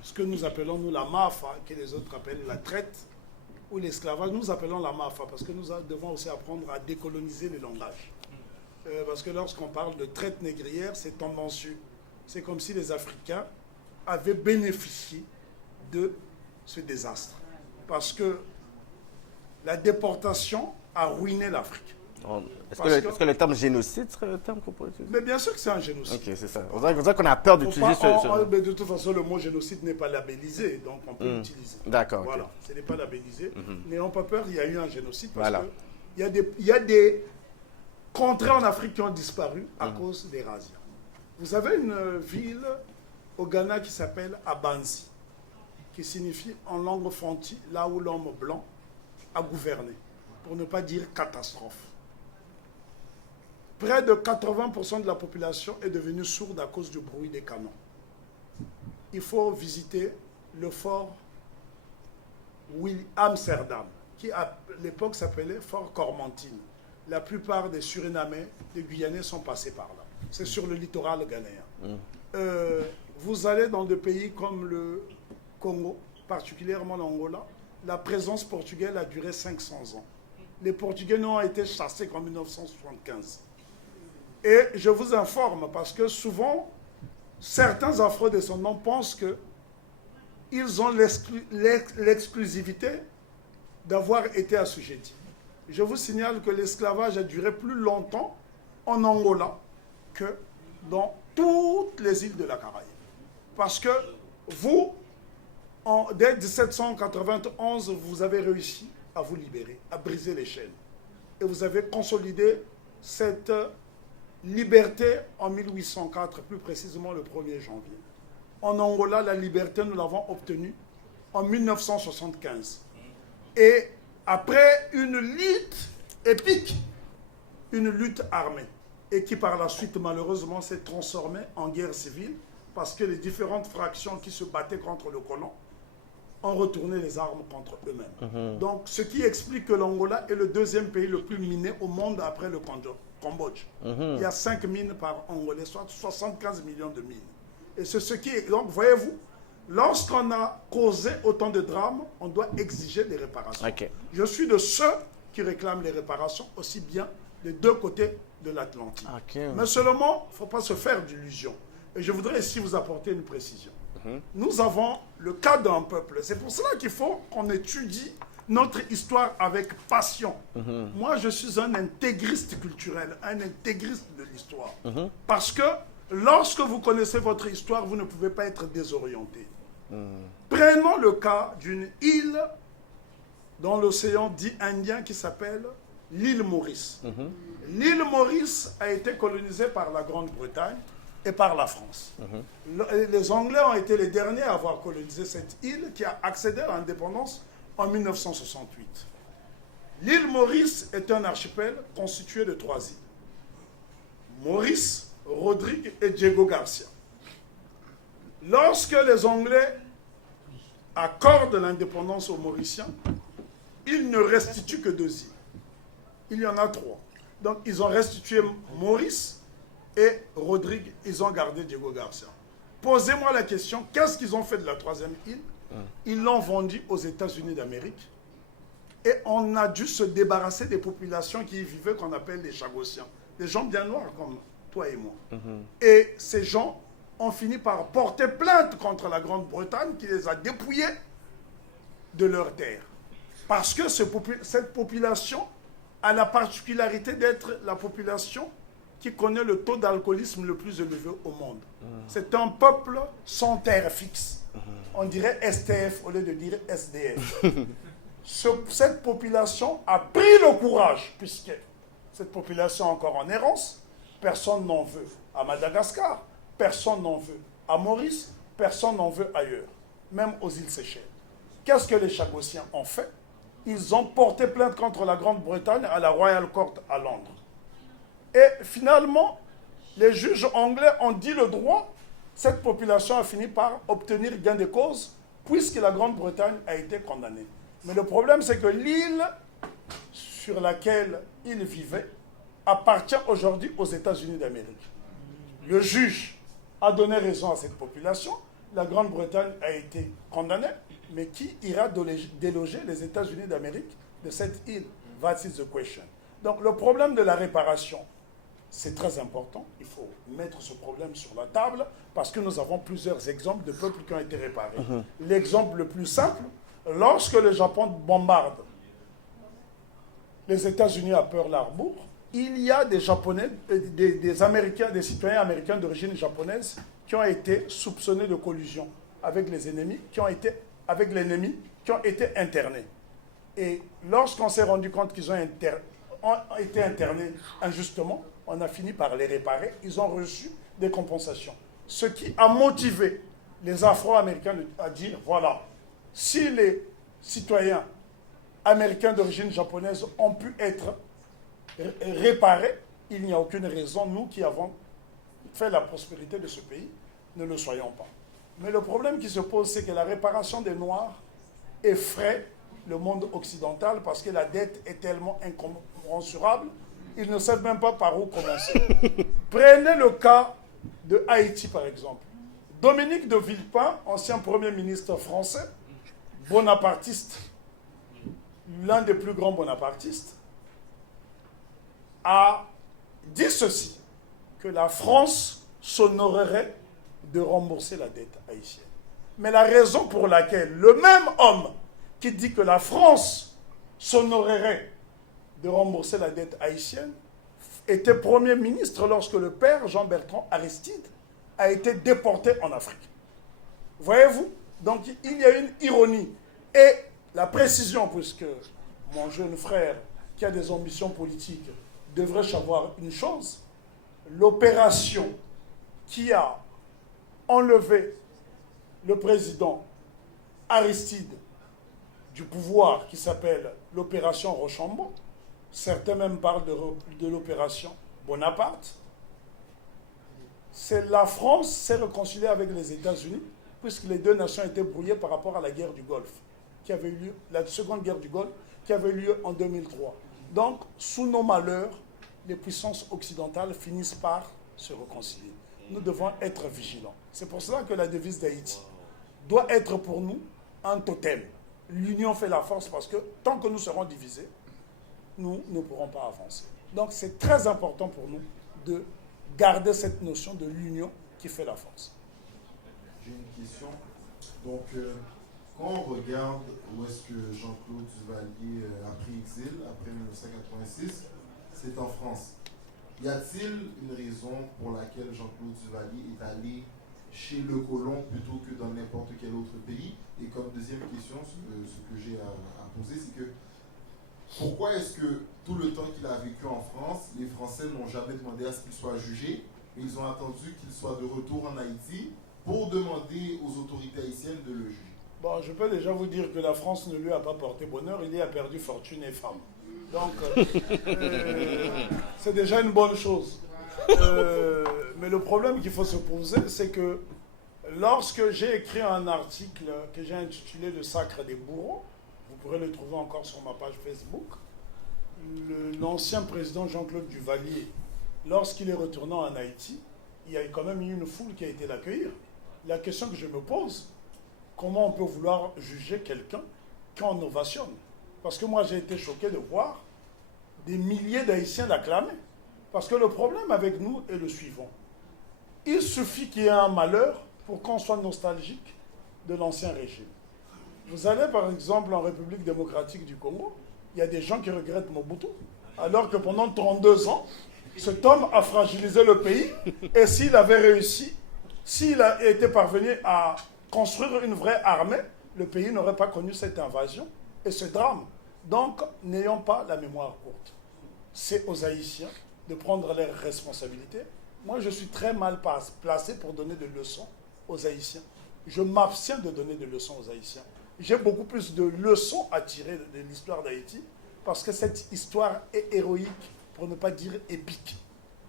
ce que nous appelons, nous, la MAFA, que les autres appellent la traite ou l'esclavage, nous appelons la MAFA parce que nous devons aussi apprendre à décoloniser les langages. Parce que lorsqu'on parle de traite négrière, c'est tendancieux. C'est comme si les Africains avaient bénéficié de ce désastre. Parce que la déportation a ruiné l'Afrique. Est-ce que le terme génocide serait le terme qu'on pourrait utiliser? Mais bien sûr que c'est un génocide. Ok, c'est ça. On dirait qu'on a peur d'utiliser Mais de toute façon, le mot génocide n'est pas labellisé, donc on peut l'utiliser. D'accord. Voilà, ce n'est pas labellisé. N'ayons pas peur, il y a eu un génocide parce Voilà. qu'il y a des contrées en Afrique qui ont disparu à cause des razzias. Vous avez une ville au Ghana qui s'appelle Abanzi, qui signifie en langue fanti, là où l'homme blanc a gouverné, pour ne pas dire catastrophe. Près de 80% de la population est devenue sourde à cause du bruit des canons. Il faut visiter le fort Amsterdam, qui à l'époque s'appelait Fort Cormentine. La plupart des Surinamais, des Guyanais sont passés par là. C'est sur le littoral ghanéen. Vous allez dans des pays comme le Congo, particulièrement l'Angola, la présence portugaise a duré 500 ans. Les Portugais n'ont été chassés qu'en 1975. Et je vous informe, parce que souvent, certains afro-descendants pensent qu'ils ont l'exclusivité d'avoir été assujettis. Je vous signale que l'esclavage a duré plus longtemps en Angola que dans toutes les îles de la Caraïbe. Parce que vous, dès 1791, vous avez réussi à vous libérer, à briser les chaînes. Et vous avez consolidé cette liberté en 1804, plus précisément le 1er janvier. En Angola, la liberté, nous l'avons obtenue en 1975. Et après une lutte épique, une lutte armée, et qui par la suite, malheureusement, s'est transformée en guerre civile, parce que les différentes fractions qui se battaient contre le colon ont retourné les armes contre eux-mêmes. Donc, ce qui explique que l'Angola est le deuxième pays le plus miné au monde après le Cambodge. Il y a 5 mines par Angolais, soit 75 millions de mines. Et c'est ce qui est... Donc, voyez-vous, lorsqu'on a causé autant de drames, on doit exiger des réparations. Okay. Je suis de ceux qui réclament les réparations, aussi bien des deux côtés de l'Atlantique. Okay. Mais seulement, il ne faut pas se faire d'illusions. Et je voudrais ici vous apporter une précision. Nous avons le cas d'un peuple. C'est pour cela qu'il faut qu'on étudie notre histoire avec passion. Moi, je suis un intégriste culturel, un intégriste de l'histoire. Parce que lorsque vous connaissez votre histoire, vous ne pouvez pas être désorienté. Prenons le cas d'une île dans l'océan dit Indien qui s'appelle l'île Maurice. L'île Maurice a été colonisée par la Grande-Bretagne et par la France. Les Anglais ont été les derniers à avoir colonisé cette île qui a accédé à l'indépendance en 1968. L'île Maurice est un archipel constitué de 3 îles. Maurice, Rodrigue et Diego Garcia. Lorsque les Anglais accordent l'indépendance aux Mauriciens, ils ne restituent que 2 îles. Il y en a 3. Donc ils ont restitué Maurice et Rodrigue, ils ont gardé Diego Garcia. Posez-moi la question, qu'est-ce qu'ils ont fait de la 3e île? Ils l'ont vendue aux États-Unis d'Amérique et on a dû se débarrasser des populations qui y vivaient, qu'on appelle les Chagossiens. Des gens bien noirs comme toi et moi. Et ces gens ont fini par porter plainte contre la Grande-Bretagne qui les a dépouillés de leurs terres. Parce que cette population a la particularité d'être la population qui connaît le taux d'alcoolisme le plus élevé au monde. C'est un peuple sans terre fixe. On dirait STF au lieu de dire SDF. Cette population a pris le courage, puisque cette population est encore en errance, personne n'en veut à Madagascar, personne n'en veut à Maurice, personne n'en veut ailleurs, même aux îles Seychelles. Qu'est-ce que les Chagossiens ont fait? Ils ont porté plainte contre la Grande-Bretagne à la Royal Court à Londres. Et finalement, les juges anglais ont dit le droit. Cette population a fini par obtenir gain de cause puisque la Grande-Bretagne a été condamnée. Mais le problème, c'est que l'île sur laquelle ils vivaient appartient aujourd'hui aux États-Unis d'Amérique. Le juge a donné raison à cette population. La Grande-Bretagne a été condamnée. Mais qui ira déloger les États-Unis d'Amérique de cette île? That is the question. Donc le problème de la réparation, c'est très important. Il faut mettre ce problème sur la table parce que nous avons plusieurs exemples de peuples qui ont été réparés. L'exemple le plus simple, lorsque le Japon bombarde les États-Unis à Pearl Harbor, il y a des Japonais, des Américains, des citoyens américains d'origine japonaise qui ont été soupçonnés de collusion avec les ennemis, qui ont été internés. Et lorsqu'on s'est rendu compte qu'ils ont été internés injustement, on a fini par les réparer. Ils ont reçu des compensations. Ce qui a motivé les Afro-Américains à dire, voilà, si les citoyens américains d'origine japonaise ont pu être réparés, il n'y a aucune raison, nous qui avons fait la prospérité de ce pays, ne le soyons pas. Mais le problème qui se pose, c'est que la réparation des Noirs effraie le monde occidental parce que la dette est tellement incommensurable, ils ne savent même pas par où commencer. Prenez le cas de Haïti, par exemple. Dominique de Villepin, ancien Premier ministre français, bonapartiste, l'un des plus grands bonapartistes, a dit ceci, que la France s'honorerait de rembourser la dette haïtienne. Mais la raison pour laquelle le même homme qui dit que la France s'honorerait de rembourser la dette haïtienne était Premier ministre lorsque le père Jean-Bertrand Aristide a été déporté en Afrique. Voyez-vous? Donc il y a une ironie. Et la précision, puisque mon jeune frère qui a des ambitions politiques devrait savoir une chose, l'opération qui a enlevé le président Aristide du pouvoir, qui s'appelle l'opération Rochambeau, certains même parlent de l'opération Bonaparte, c'est la France s'est réconciliée avec les États-Unis, puisque les deux nations étaient brouillées par rapport à la guerre du Golfe, qui avait eu lieu, la seconde guerre du Golfe, qui avait eu lieu en 2003. Donc, sous nos malheurs, les puissances occidentales finissent par se réconcilier. Nous devons être vigilants. C'est pour cela que la devise d'Haïti doit être pour nous un totem. L'union fait la force parce que tant que nous serons divisés, nous ne pourrons pas avancer. Donc c'est très important pour nous de garder cette notion de l'union qui fait la force. J'ai une question. Donc, quand on regarde où est-ce que Jean-Claude Duvalier a pris exil après 1986, c'est en France. Y a-t-il une raison pour laquelle Jean-Claude Duvalier est allé chez le colon plutôt que dans n'importe quel autre pays? Et comme deuxième question, ce que j'ai à poser, c'est que pourquoi est-ce que tout le temps qu'il a vécu en France, les Français n'ont jamais demandé à ce qu'il soit jugé, mais ils ont attendu qu'il soit de retour en Haïti pour demander aux autorités haïtiennes de le juger? Bon, je peux déjà vous dire que la France ne lui a pas porté bonheur, il y a perdu fortune et femme. Donc, c'est déjà une bonne chose. Mais le problème qu'il faut se poser, c'est que lorsque j'ai écrit un article que j'ai intitulé « Le sacre des bourreaux », vous pourrez le trouver encore sur ma page Facebook, l'ancien président Jean-Claude Duvalier, lorsqu'il est retourné en Haïti, il y a quand même eu une foule qui a été l'accueillir. La question que je me pose, comment on peut vouloir juger quelqu'un quand on ovationne? Parce que moi, j'ai été choqué de voir des milliers d'Haïtiens l'acclamer. Parce que le problème avec nous est le suivant. Il suffit qu'il y ait un malheur pour qu'on soit nostalgique de l'ancien régime. Vous allez par exemple en République démocratique du Congo, il y a des gens qui regrettent Mobutu, alors que pendant 32 ans, cet homme a fragilisé le pays, et s'il avait réussi, s'il a été parvenu à construire une vraie armée, le pays n'aurait pas connu cette invasion et ce drame. Donc, n'ayons pas la mémoire courte. C'est aux Haïtiens de prendre leurs responsabilités. Moi, je suis très mal placé pour donner des leçons aux Haïtiens. Je m'abstiens de donner des leçons aux Haïtiens. J'ai beaucoup plus de leçons à tirer de l'histoire d'Haïti parce que cette histoire est héroïque, pour ne pas dire épique.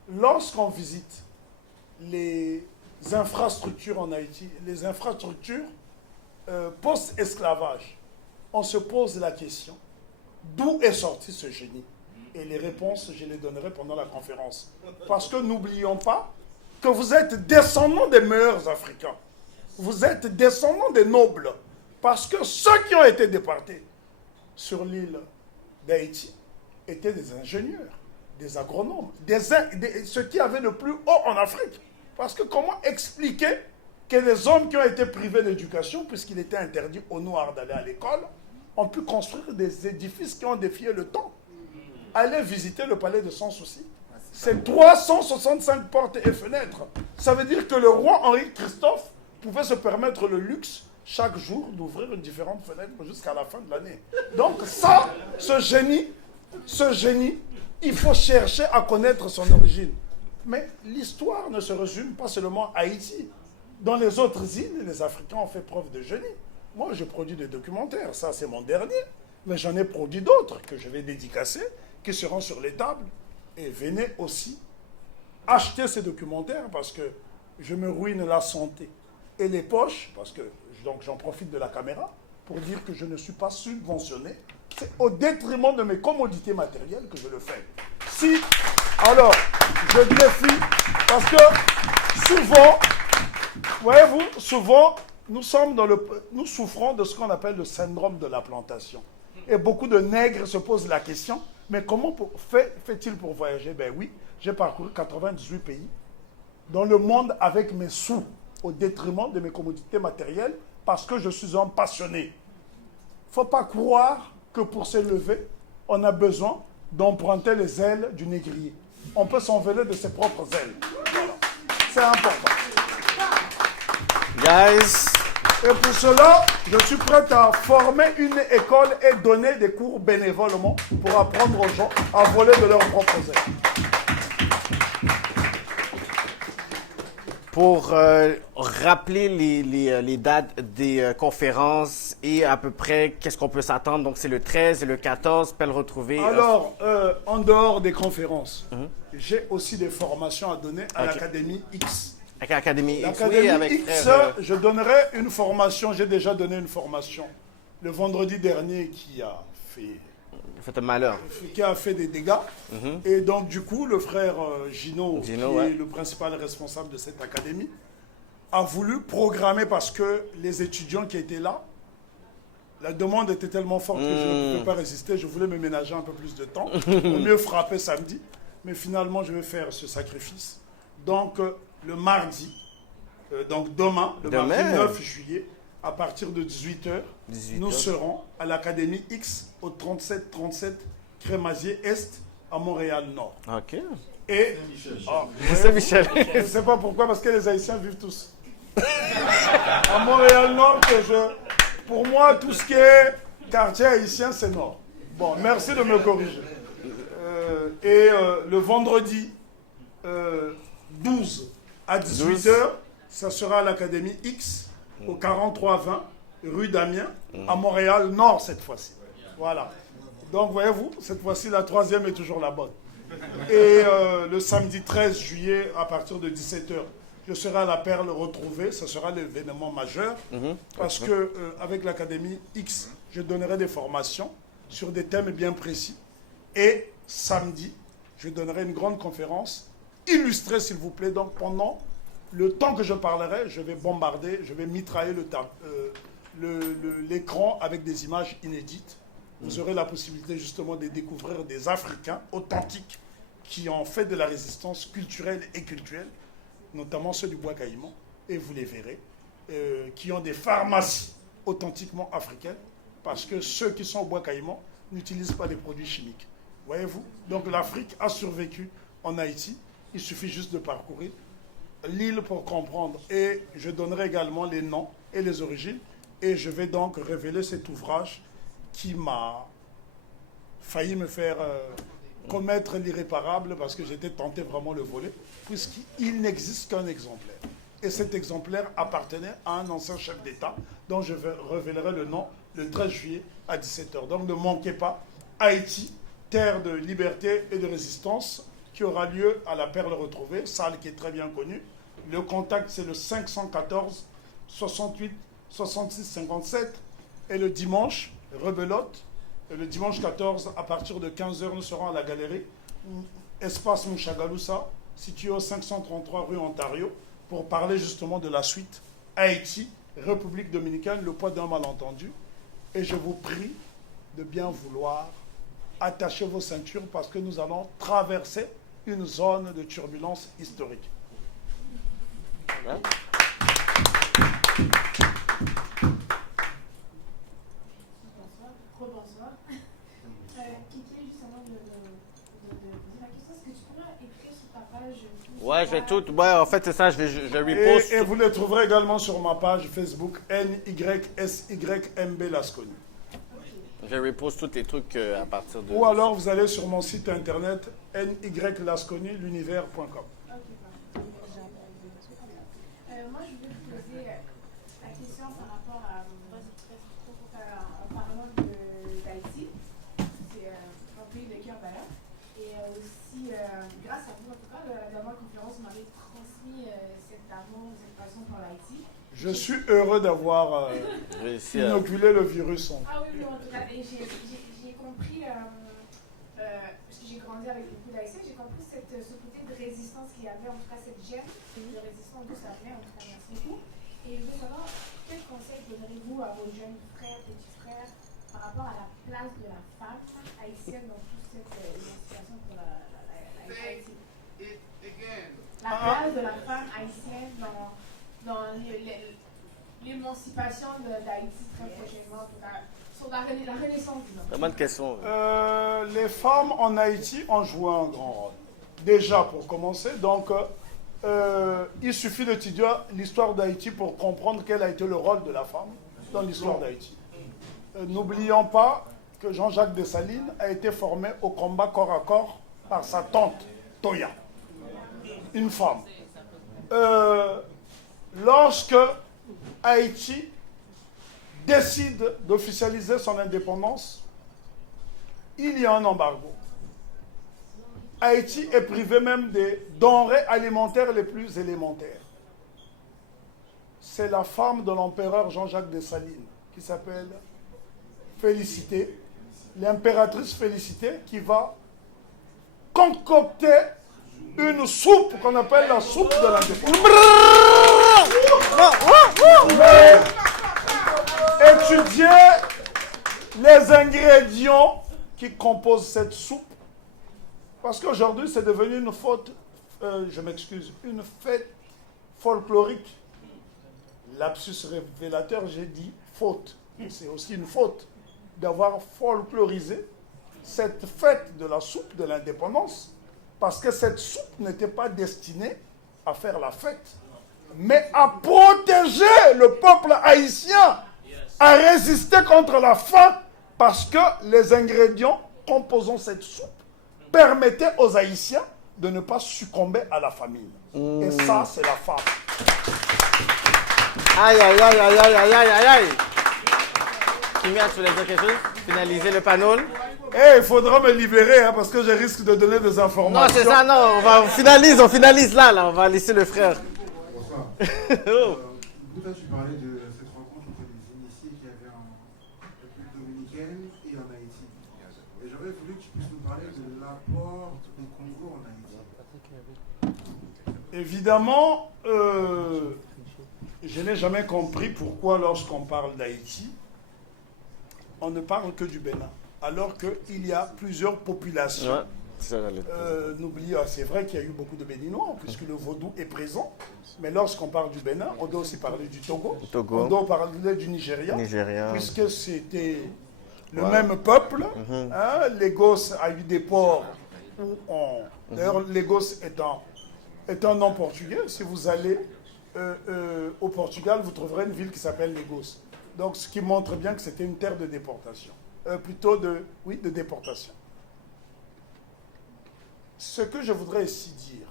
Lorsqu'on visite les infrastructures en Haïti, les infrastructures post-esclavage, on se pose la question, d'où est sorti ce génie? Et les réponses, je les donnerai pendant la conférence. Parce que n'oublions pas que vous êtes descendants des meilleurs Africains. Vous êtes descendants des nobles. Parce que ceux qui ont été déportés sur l'île d'Haïti étaient des ingénieurs, des agronomes, ceux qui avaient le plus haut en Afrique. Parce que comment expliquer que les hommes qui ont été privés d'éducation, puisqu'il était interdit aux Noirs d'aller à l'école, ont pu construire des édifices qui ont défié le temps? allez visiter le palais de Sans Souci. C'est 365 portes et fenêtres. Ça veut dire que le roi Henri Christophe pouvait se permettre le luxe chaque jour d'ouvrir une différente fenêtre jusqu'à la fin de l'année. Donc ça, ce génie, il faut chercher à connaître son origine. Mais l'histoire ne se résume pas seulement à Haïti. Dans les autres îles, les Africains ont fait preuve de génie. Moi, j'ai produit des documentaires. Ça, c'est mon dernier. Mais j'en ai produit d'autres que je vais dédicacer, qui seront sur les tables. Et venez aussi acheter ces documentaires parce que je me ruine la santé et les poches, parce que donc j'en profite de la caméra pour dire que je ne suis pas subventionné. C'est au détriment de mes commodités matérielles que je le fais. Si, alors, je défie, parce que souvent, voyez-vous, souvent, nous souffrons de ce qu'on appelle le syndrome de la plantation. Et beaucoup de nègres se posent la question, mais comment fait-il pour voyager? Ben oui, j'ai parcouru 98 pays dans le monde avec mes sous, au détriment de mes commodités matérielles, parce que je suis un passionné. Il ne faut pas croire que pour s'élever, on a besoin d'emprunter les ailes du négrier. On peut s'envoler de ses propres ailes. Voilà. C'est important. Guys. Et pour cela, je suis prêt à former une école et donner des cours bénévolement pour apprendre aux gens à voler de leurs propres ailes. Pour rappeler les dates des conférences et à peu près qu'est-ce qu'on peut s'attendre. Donc, c'est le 13 et le 14, Pelle Retrouvée. Alors, en dehors des conférences, j'ai aussi des formations à donner à l'Académie X. Avec l'Académie X, L'Académie oui, avec X, je donnerai une formation, j'ai déjà donné une formation le vendredi dernier qui a fait un malheur. Qui a fait des dégâts. Et donc, du coup, le frère Gino, qui ouais. est le principal responsable de cette académie, a voulu programmer parce que les étudiants qui étaient là, la demande était tellement forte que je ne pouvais pas résister. Je voulais me ménager un peu plus de temps pour mieux frapper samedi. Mais finalement, je vais faire ce sacrifice. Donc, le mardi, donc demain, mardi 9 juillet, à partir de 18h, nous serons à l'Académie X au 3737 Crémazier Est à Montréal-Nord. OK. Et Saint-Michel. Je ne sais pas pourquoi, parce que les Haïtiens vivent tous. À Montréal-Nord, pour moi, tout ce qui est quartier haïtien, c'est Nord. Bon, merci de me corriger. Et le vendredi 12 à 18h, ça sera à l'Académie X, au 4320 rue d'Amiens, à Montréal-Nord cette fois-ci. Voilà. Donc, voyez-vous, cette fois-ci, la troisième est toujours la bonne. Et le samedi 13 juillet, à partir de 17h, je serai à la Perle Retrouvée. Ce sera l'événement majeur. Parce que avec l'Académie X, je donnerai des formations sur des thèmes bien précis. Et samedi, je donnerai une grande conférence illustrée, s'il vous plaît. Donc, pendant le temps que je parlerai, je vais bombarder, je vais mitrailler l'écran avec des images inédites. Vous aurez la possibilité justement de découvrir des Africains authentiques qui ont fait de la résistance culturelle et culturelle, notamment ceux du Bois Caïman, et vous les verrez, qui ont des pharmacies authentiquement africaines, parce que ceux qui sont au Bois Caïman n'utilisent pas des produits chimiques. Voyez-vous? Donc l'Afrique a survécu en Haïti. Il suffit juste de parcourir l'île pour comprendre. Et je donnerai également les noms et les origines. Et je vais donc révéler cet ouvrage qui m'a failli me faire commettre l'irréparable parce que j'étais tenté vraiment de le voler, puisqu'il n'existe qu'un exemplaire. Et cet exemplaire appartenait à un ancien chef d'État dont je révélerai le nom le 13 juillet à 17h. Donc ne manquez pas, Haïti, terre de liberté et de résistance, qui aura lieu à la Perle Retrouvée, salle qui est très bien connue. Le contact, c'est le 514 68 66 57. Et le dimanche, rebelote. Et le dimanche 14, à partir de 15h, nous serons à la galerie Espace Mouchagaloussa, situé au 533 rue Ontario, pour parler justement de la suite Haïti, République dominicaine, le poids d'un malentendu. Et je vous prie de bien vouloir attacher vos ceintures parce que nous allons traverser une zone de turbulence historique. Ouais. Bonsoir. Rebonsoir. Kiki, juste avant de vais tout. Ouais, en fait, c'est ça, je reposte. Et vous les trouverez également sur ma page Facebook NYSYMB Lasconi. Je reposte tous les trucs à partir de. Ou alors vous allez sur mon site internet nylasconi.l'univers.com. Moi, je voulais vous poser la question par rapport à. En parlant d'Haïti, c'est un pays de cœur d'ailleurs. Et aussi, grâce à vous, en tout cas, la dernière conférence m'avait transmis cet amour, cette passion pour l'Haïti. Je suis heureux d'avoir inoculé le virus. Ah oui, en tout cas, et j'ai compris, parce que j'ai grandi avec beaucoup d'Haïtiens, j'ai compris ce côté de résistance qu'il y avait, en tout cas cette gemme de résistance de sa mère, en tout cas, merci beaucoup. Et je veux savoir, quel conseil donnerez-vous à vos jeunes frères, petits frères, par rapport à la place de la femme haïtienne dans toute cette émancipation pour l'Haïti? La place de la femme haïtienne dans l'émancipation d'Haïti très prochainement, en tout cas, sur la renaissance, disons. C'est une bonne question. Les femmes en Haïti ont joué un grand rôle. Déjà, pour commencer, donc, il suffit d'étudier l'histoire d'Haïti pour comprendre quel a été le rôle de la femme dans l'histoire d'Haïti. N'oublions pas que Jean-Jacques Dessalines a été formé au combat corps à corps par sa tante, Toya, une femme. Lorsque Haïti décide d'officialiser son indépendance, il y a un embargo. Haïti est privé même des denrées alimentaires les plus élémentaires. C'est la femme de l'empereur Jean-Jacques Dessalines, qui s'appelle Félicité, l'impératrice Félicité, qui va concocter une soupe qu'on appelle la soupe de l'indépendance. Étudier les ingrédients qui composent cette soupe, parce qu'aujourd'hui c'est devenu une faute, une fête folklorique. Lapsus révélateur, j'ai dit faute. C'est aussi une faute d'avoir folklorisé cette fête de la soupe de l'indépendance, parce que cette soupe n'était pas destinée à faire la fête, mais à protéger le peuple haïtien, à résister contre la faim, parce que les ingrédients composant cette soupe permettaient aux Haïtiens de ne pas succomber à la famine. Et ça, c'est la femme. Aïe, aïe, aïe, aïe, aïe, aïe, aïe, aïe. Kimia, tu voulais dire quelque chose? Finaliser le panel? Il faudra me libérer, hein, parce que je risque de donner des informations. Non, c'est ça, non. On finalise là. On va laisser le frère. Bonsoir. Oh. Toi, tu parlais de cette rencontre entre les initiés qu'il y avait en République dominicaine et en Haïti. Et j'aurais voulu que tu puisses nous parler de l'apport du Congo en Haïti. Évidemment, je n'ai jamais compris pourquoi lorsqu'on parle d'Haïti, on ne parle que du Bénin, alors qu'il y a plusieurs populations. Ouais. C'est vrai qu'il y a eu beaucoup de Béninois, puisque le vaudou est présent. Mais lorsqu'on parle du Bénin, on doit aussi parler du Togo. On doit parler du Nigeria. Puisque c'était le même peuple. Lagos a eu des ports où on... D'ailleurs, Lagos est un nom portugais. Si vous allez au Portugal, vous trouverez une ville qui s'appelle Lagos. Donc, ce qui montre bien que c'était une terre de déportation. De déportation. Ce que je voudrais ici dire,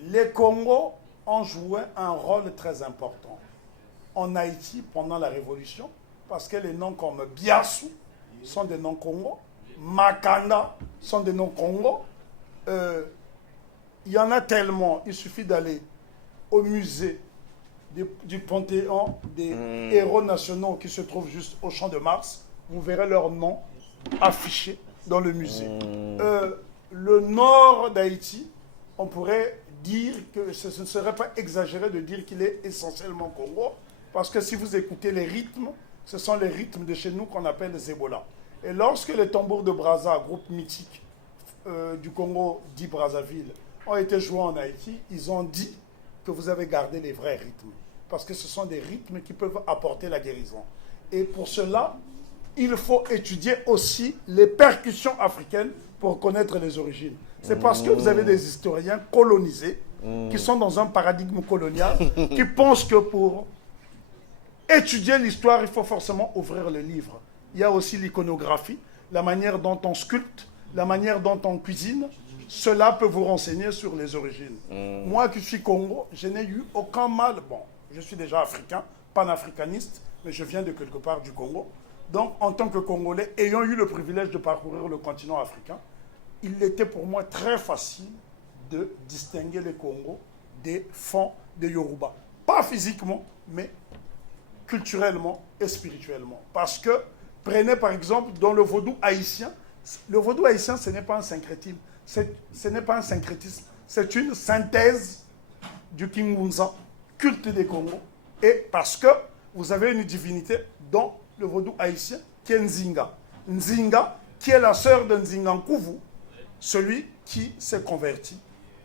les Congos ont joué un rôle très important en Haïti pendant la Révolution, parce que les noms comme Biassou sont des noms Congos, Makanda sont des noms Congos. Il y en a tellement, il suffit d'aller au musée du Panthéon des héros nationaux qui se trouve juste au Champ de Mars, vous verrez leurs noms affichés dans le musée. Le nord d'Haïti, on pourrait dire que ce ne serait pas exagéré de dire qu'il est essentiellement Congo, parce que si vous écoutez les rythmes, ce sont les rythmes de chez nous qu'on appelle les Ebola. Et lorsque les tambours de Brazza, groupe mythique du Congo dit Brazzaville, ont été joués en Haïti, ils ont dit que vous avez gardé les vrais rythmes, parce que ce sont des rythmes qui peuvent apporter la guérison. Et pour cela, il faut étudier aussi les percussions africaines pour connaître les origines. C'est parce que vous avez des historiens colonisés qui sont dans un paradigme colonial, qui pensent que pour étudier l'histoire, il faut forcément ouvrir le livre. Il y a aussi l'iconographie, la manière dont on sculpte, la manière dont on cuisine. Cela peut vous renseigner sur les origines. Moi qui suis Congo, je n'ai eu aucun mal. Bon, je suis déjà africain, panafricaniste, mais je viens de quelque part du Congo. Donc, en tant que Congolais, ayant eu le privilège de parcourir le continent africain, il était pour moi très facile de distinguer les Congos des fonds des Yoruba. Pas physiquement, mais culturellement et spirituellement. Parce que, prenez par exemple, dans le vaudou haïtien, ce n'est pas un syncrétisme. Ce n'est pas un syncrétisme, c'est une synthèse du Kingunza, culte des Congos. Et parce que vous avez une divinité dans le vaudou haïtien qui est Nzinga. Nzinga, qui est la sœur de Nzingankouvou, celui qui s'est converti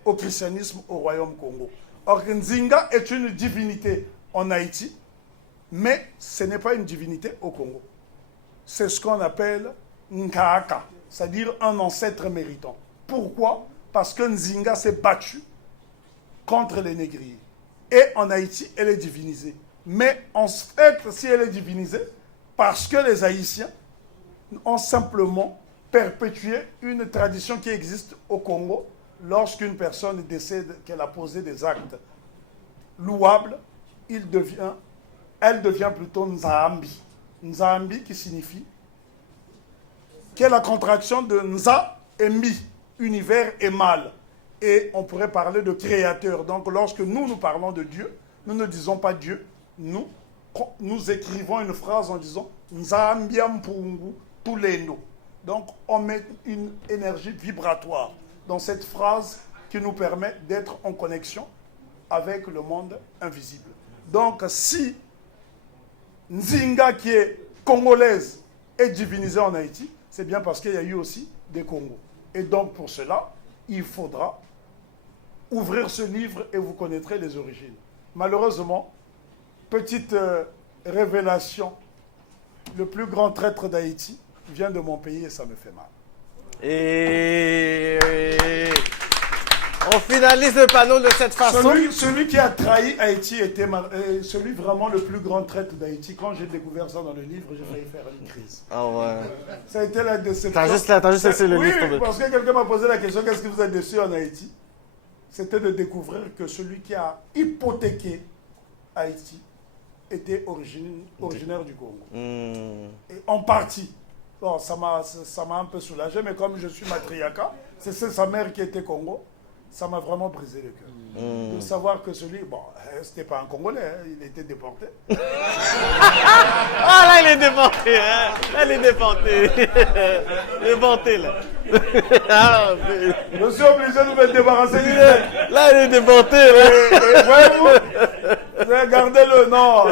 au christianisme au royaume Congo. Or, Nzinga est une divinité en Haïti, mais ce n'est pas une divinité au Congo. C'est ce qu'on appelle Nkaaka, c'est-à-dire un ancêtre méritant. Pourquoi? Parce que Nzinga s'est battu contre les négriers. Et en Haïti, elle est divinisée. Mais en fait, si elle est divinisée, parce que les Haïtiens ont simplement perpétué une tradition qui existe au Congo. Lorsqu'une personne décède, qu'elle a posé des actes louables, elle devient plutôt Nzambi. Nzambi qui signifie, qui est la contraction de Nza et Mi, univers et mal. Et on pourrait parler de créateur. Donc lorsque nous parlons de Dieu, nous ne disons pas Dieu, nous écrivons une phrase en disant Nzambiampungu Tulendo. Donc on met une énergie vibratoire dans cette phrase qui nous permet d'être en connexion avec le monde invisible. Donc si Nzinga, qui est congolaise, est divinisée en Haïti, c'est bien parce qu'il y a eu aussi des Congos. Et donc pour cela, il faudra ouvrir ce livre et vous connaîtrez les origines. Malheureusement, petite révélation, le plus grand traître d'Haïti vient de mon pays et ça me fait mal. Et on finalise le panneau de cette façon. Celui qui a trahi Haïti était celui vraiment le plus grand traître d'Haïti. Quand j'ai découvert ça dans le livre, j'ai failli faire une crise. Ah ouais. Ça a été la déception. T'as juste laissé le livre. Oui, parce que quelqu'un m'a posé la question, qu'est-ce que vous êtes déçu en Haïti? C'était de découvrir que celui qui a hypothéqué Haïti était originaire du Congo. Et en partie. Bon, ça m'a un peu soulagé, mais comme je suis matriarcat, c'est sa mère qui était Congo, ça m'a vraiment brisé le cœur. De savoir que celui, bon, c'était pas un Congolais, hein, il était déporté. Ah là, il est déporté, hein. Elle est déportée. Déporté, là. Je suis obligé de me débarrasser du fait. Là, il est déporté, là. Voyez-vous, regardez-le, non.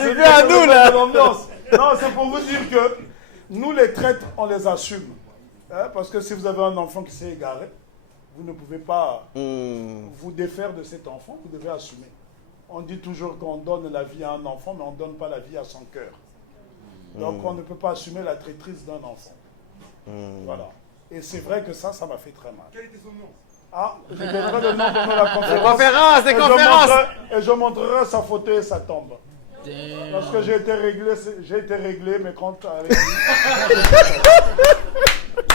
C'est bien à nous, là. Non, c'est pour vous dire que nous, les traîtres, on les assume. Hein, parce que si vous avez un enfant qui s'est égaré, vous ne pouvez pas vous défaire de cet enfant, vous devez assumer. On dit toujours qu'on donne la vie à un enfant, mais on ne donne pas la vie à son cœur. Donc on ne peut pas assumer la traîtrise d'un enfant. Voilà. Et c'est vrai que ça m'a fait très mal. Quel était son nom? Ah, je donnerai le nom pendant la conférence. Conférence, conférences. Et je montrerai sa photo et sa tombe. Parce que j'ai été réglé mes comptes avec lui.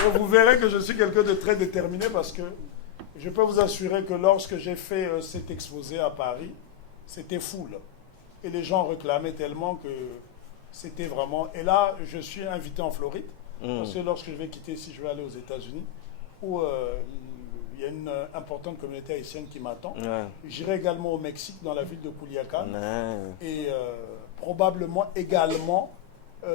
Et vous verrez que je suis quelqu'un de très déterminé parce que je peux vous assurer que lorsque j'ai fait cet exposé à Paris, c'était foule. Et les gens réclamaient tellement que c'était vraiment... Et là, je suis invité en Floride, parce que lorsque je vais quitter ici, je vais aller aux États-Unis, où il y a une importante communauté haïtienne qui m'attend. Ouais. J'irai également au Mexique, dans la ville de Culiacán. Et probablement également,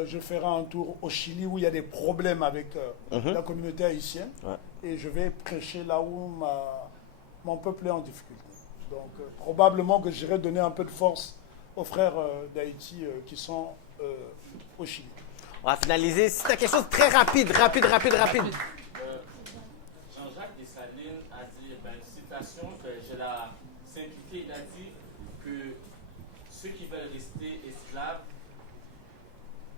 je ferai un tour au Chili, où il y a des problèmes avec la communauté haïtienne. Ouais. Et je vais prêcher là où mon peuple est en difficulté. Donc probablement que j'irai donner un peu de force aux frères d'Haïti qui sont au Chili. On va finaliser. C'était quelque chose de très rapide. Jean-Jacques Dessalines a dit, une citation, je la simplifiée, il a dit que ceux qui veulent rester esclaves,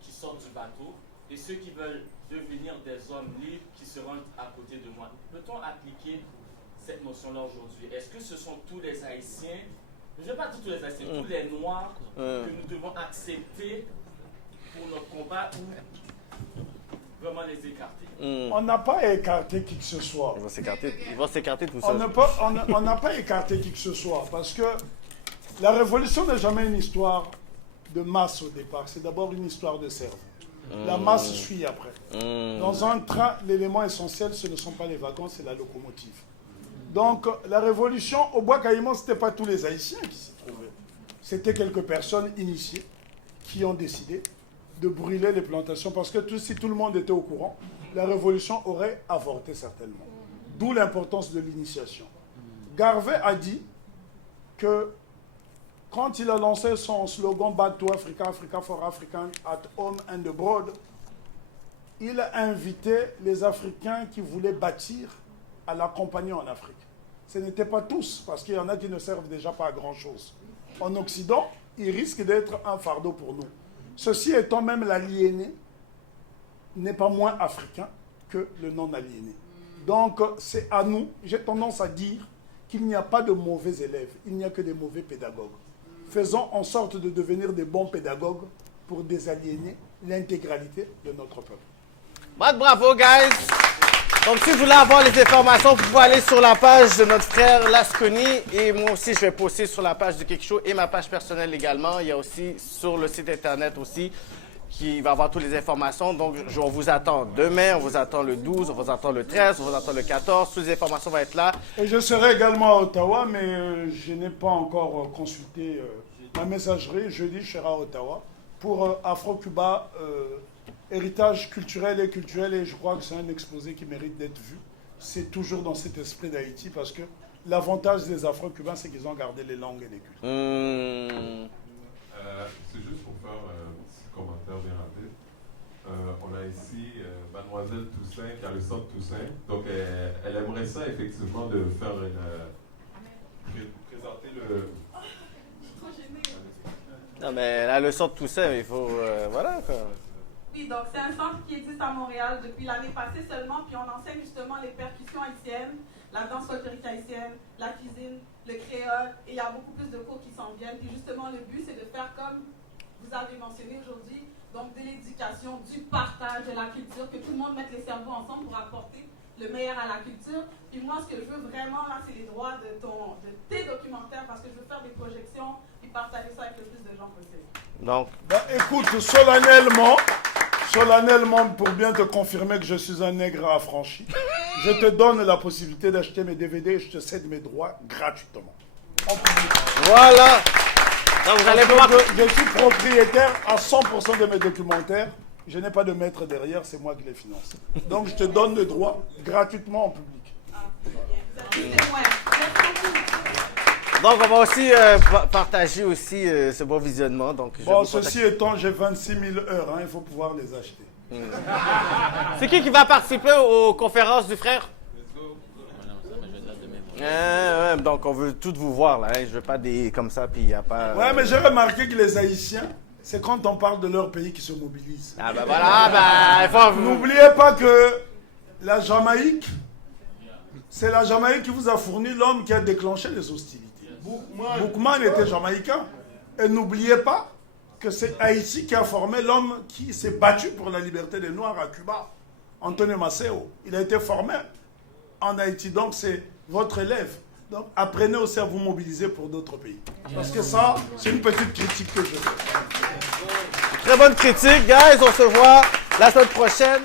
qui sortent du bateau et ceux qui veulent devenir des hommes libres qui se rendent à côté de moi. Peut-on appliquer cette notion-là aujourd'hui? Est-ce que ce sont tous les Haïtiens, je ne vais pas dire tous les Haïtiens, tous les Noirs que nous devons accepter pour notre combat ou vraiment les écarter? On n'a pas écarté qui que ce soit. Ils vont s'écarter tout ça. On n'a pas écarté qui que ce soit parce que la révolution n'est jamais une histoire de masse au départ. C'est d'abord une histoire de cerveau. La masse suit après. Dans un train, l'élément essentiel, ce ne sont pas les wagons, c'est la locomotive. Donc, la révolution, au Bois-Caïman, ce n'était pas tous les Haïtiens qui s'y trouvaient. C'était quelques personnes initiées qui ont décidé de brûler les plantations parce que si tout le monde était au courant, la révolution aurait avorté certainement. D'où l'importance de l'initiation. Garvey a dit que quand il a lancé son slogan « Back to Africa, Africa for African, at home and abroad », il a invité les Africains qui voulaient bâtir à l'accompagner en Afrique. Ce n'étaient pas tous, parce qu'il y en a qui ne servent déjà pas à grand-chose. En Occident, ils risquent d'être un fardeau pour nous. Ceci étant, même l'aliéné n'est pas moins africain que le non-aliéné. Donc, c'est à nous, j'ai tendance à dire qu'il n'y a pas de mauvais élèves, il n'y a que des mauvais pédagogues. Faisons en sorte de devenir des bons pédagogues pour désaliéner l'intégralité de notre peuple. Bravo, guys! Donc, si vous voulez avoir les informations, vous pouvez aller sur la page de notre frère Lasconi. Et moi aussi, je vais poster sur la page de Quelque Chose et ma page personnelle également. Il y a aussi sur le site Internet aussi qui va avoir toutes les informations. Donc, on vous attend demain, on vous attend le 12, on vous attend le 13, on vous attend le 14. Toutes les informations vont être là. Et je serai également à Ottawa, mais je n'ai pas encore consulté ma messagerie. Jeudi, je serai à Ottawa pour Afro-Cuba, héritage culturel et culturel. Et je crois que c'est un exposé qui mérite d'être vu. C'est toujours dans cet esprit d'Haïti parce que l'avantage des Afro-Cubains, c'est qu'ils ont gardé les langues et les cultures. C'est juste pour faire un petit commentaire bien rapide. On a ici Mademoiselle Toussaint qui a le centre Toussaint. Donc elle aimerait ça effectivement de faire présenter le... Non, mais la leçon de tout ça, il faut... voilà, quoi. Oui, donc c'est un centre qui existe à Montréal depuis l'année passée seulement, puis on enseigne justement les percussions haïtiennes, la danse folklorique haïtienne, la cuisine, le créole, et il y a beaucoup plus de cours qui s'en viennent. Puis justement, le but, c'est de faire comme vous avez mentionné aujourd'hui, donc de l'éducation, du partage de la culture, que tout le monde mette les cerveaux ensemble pour apporter le meilleur à la culture. Puis moi, ce que je veux vraiment, là, c'est les droits de tes documentaires, parce que je veux faire des projections et partager ça avec le plus de gens possible. Donc, écoute, solennellement, pour bien te confirmer que je suis un nègre affranchi, je te donne la possibilité d'acheter mes DVD et je te cède mes droits gratuitement. En public. Voilà. Donc, vous allez voir. Je suis propriétaire à 100% de mes documentaires. Je n'ai pas de maître derrière, c'est moi qui les finance. Donc, je te donne le droit gratuitement en public. Donc, on va aussi partager aussi ce bon visionnement. Donc, bon, ceci étant, j'ai 26 000 heures, hein, il faut pouvoir les acheter. C'est qui va participer aux conférences du frère? Donc, on veut toutes vous voir, là. Hein. Je veux pas des comme ça, puis il n'y a pas... Ouais, mais j'ai remarqué que les Haïtiens, c'est quand on parle de leur pays qu'ils se mobilisent. Ah ben voilà, il faut... N'oubliez pas que la Jamaïque, c'est la Jamaïque qui vous a fourni l'homme qui a déclenché les hostilités. Boukman était jamaïcain. Et n'oubliez pas que c'est Haïti qui a formé l'homme qui s'est battu pour la liberté des Noirs à Cuba, Antonio Maceo. Il a été formé en Haïti, donc c'est votre élève. Donc apprenez aussi à vous mobiliser pour d'autres pays. Parce que ça, c'est une petite critique que je fais. Très bonne critique, guys. On se voit la semaine prochaine.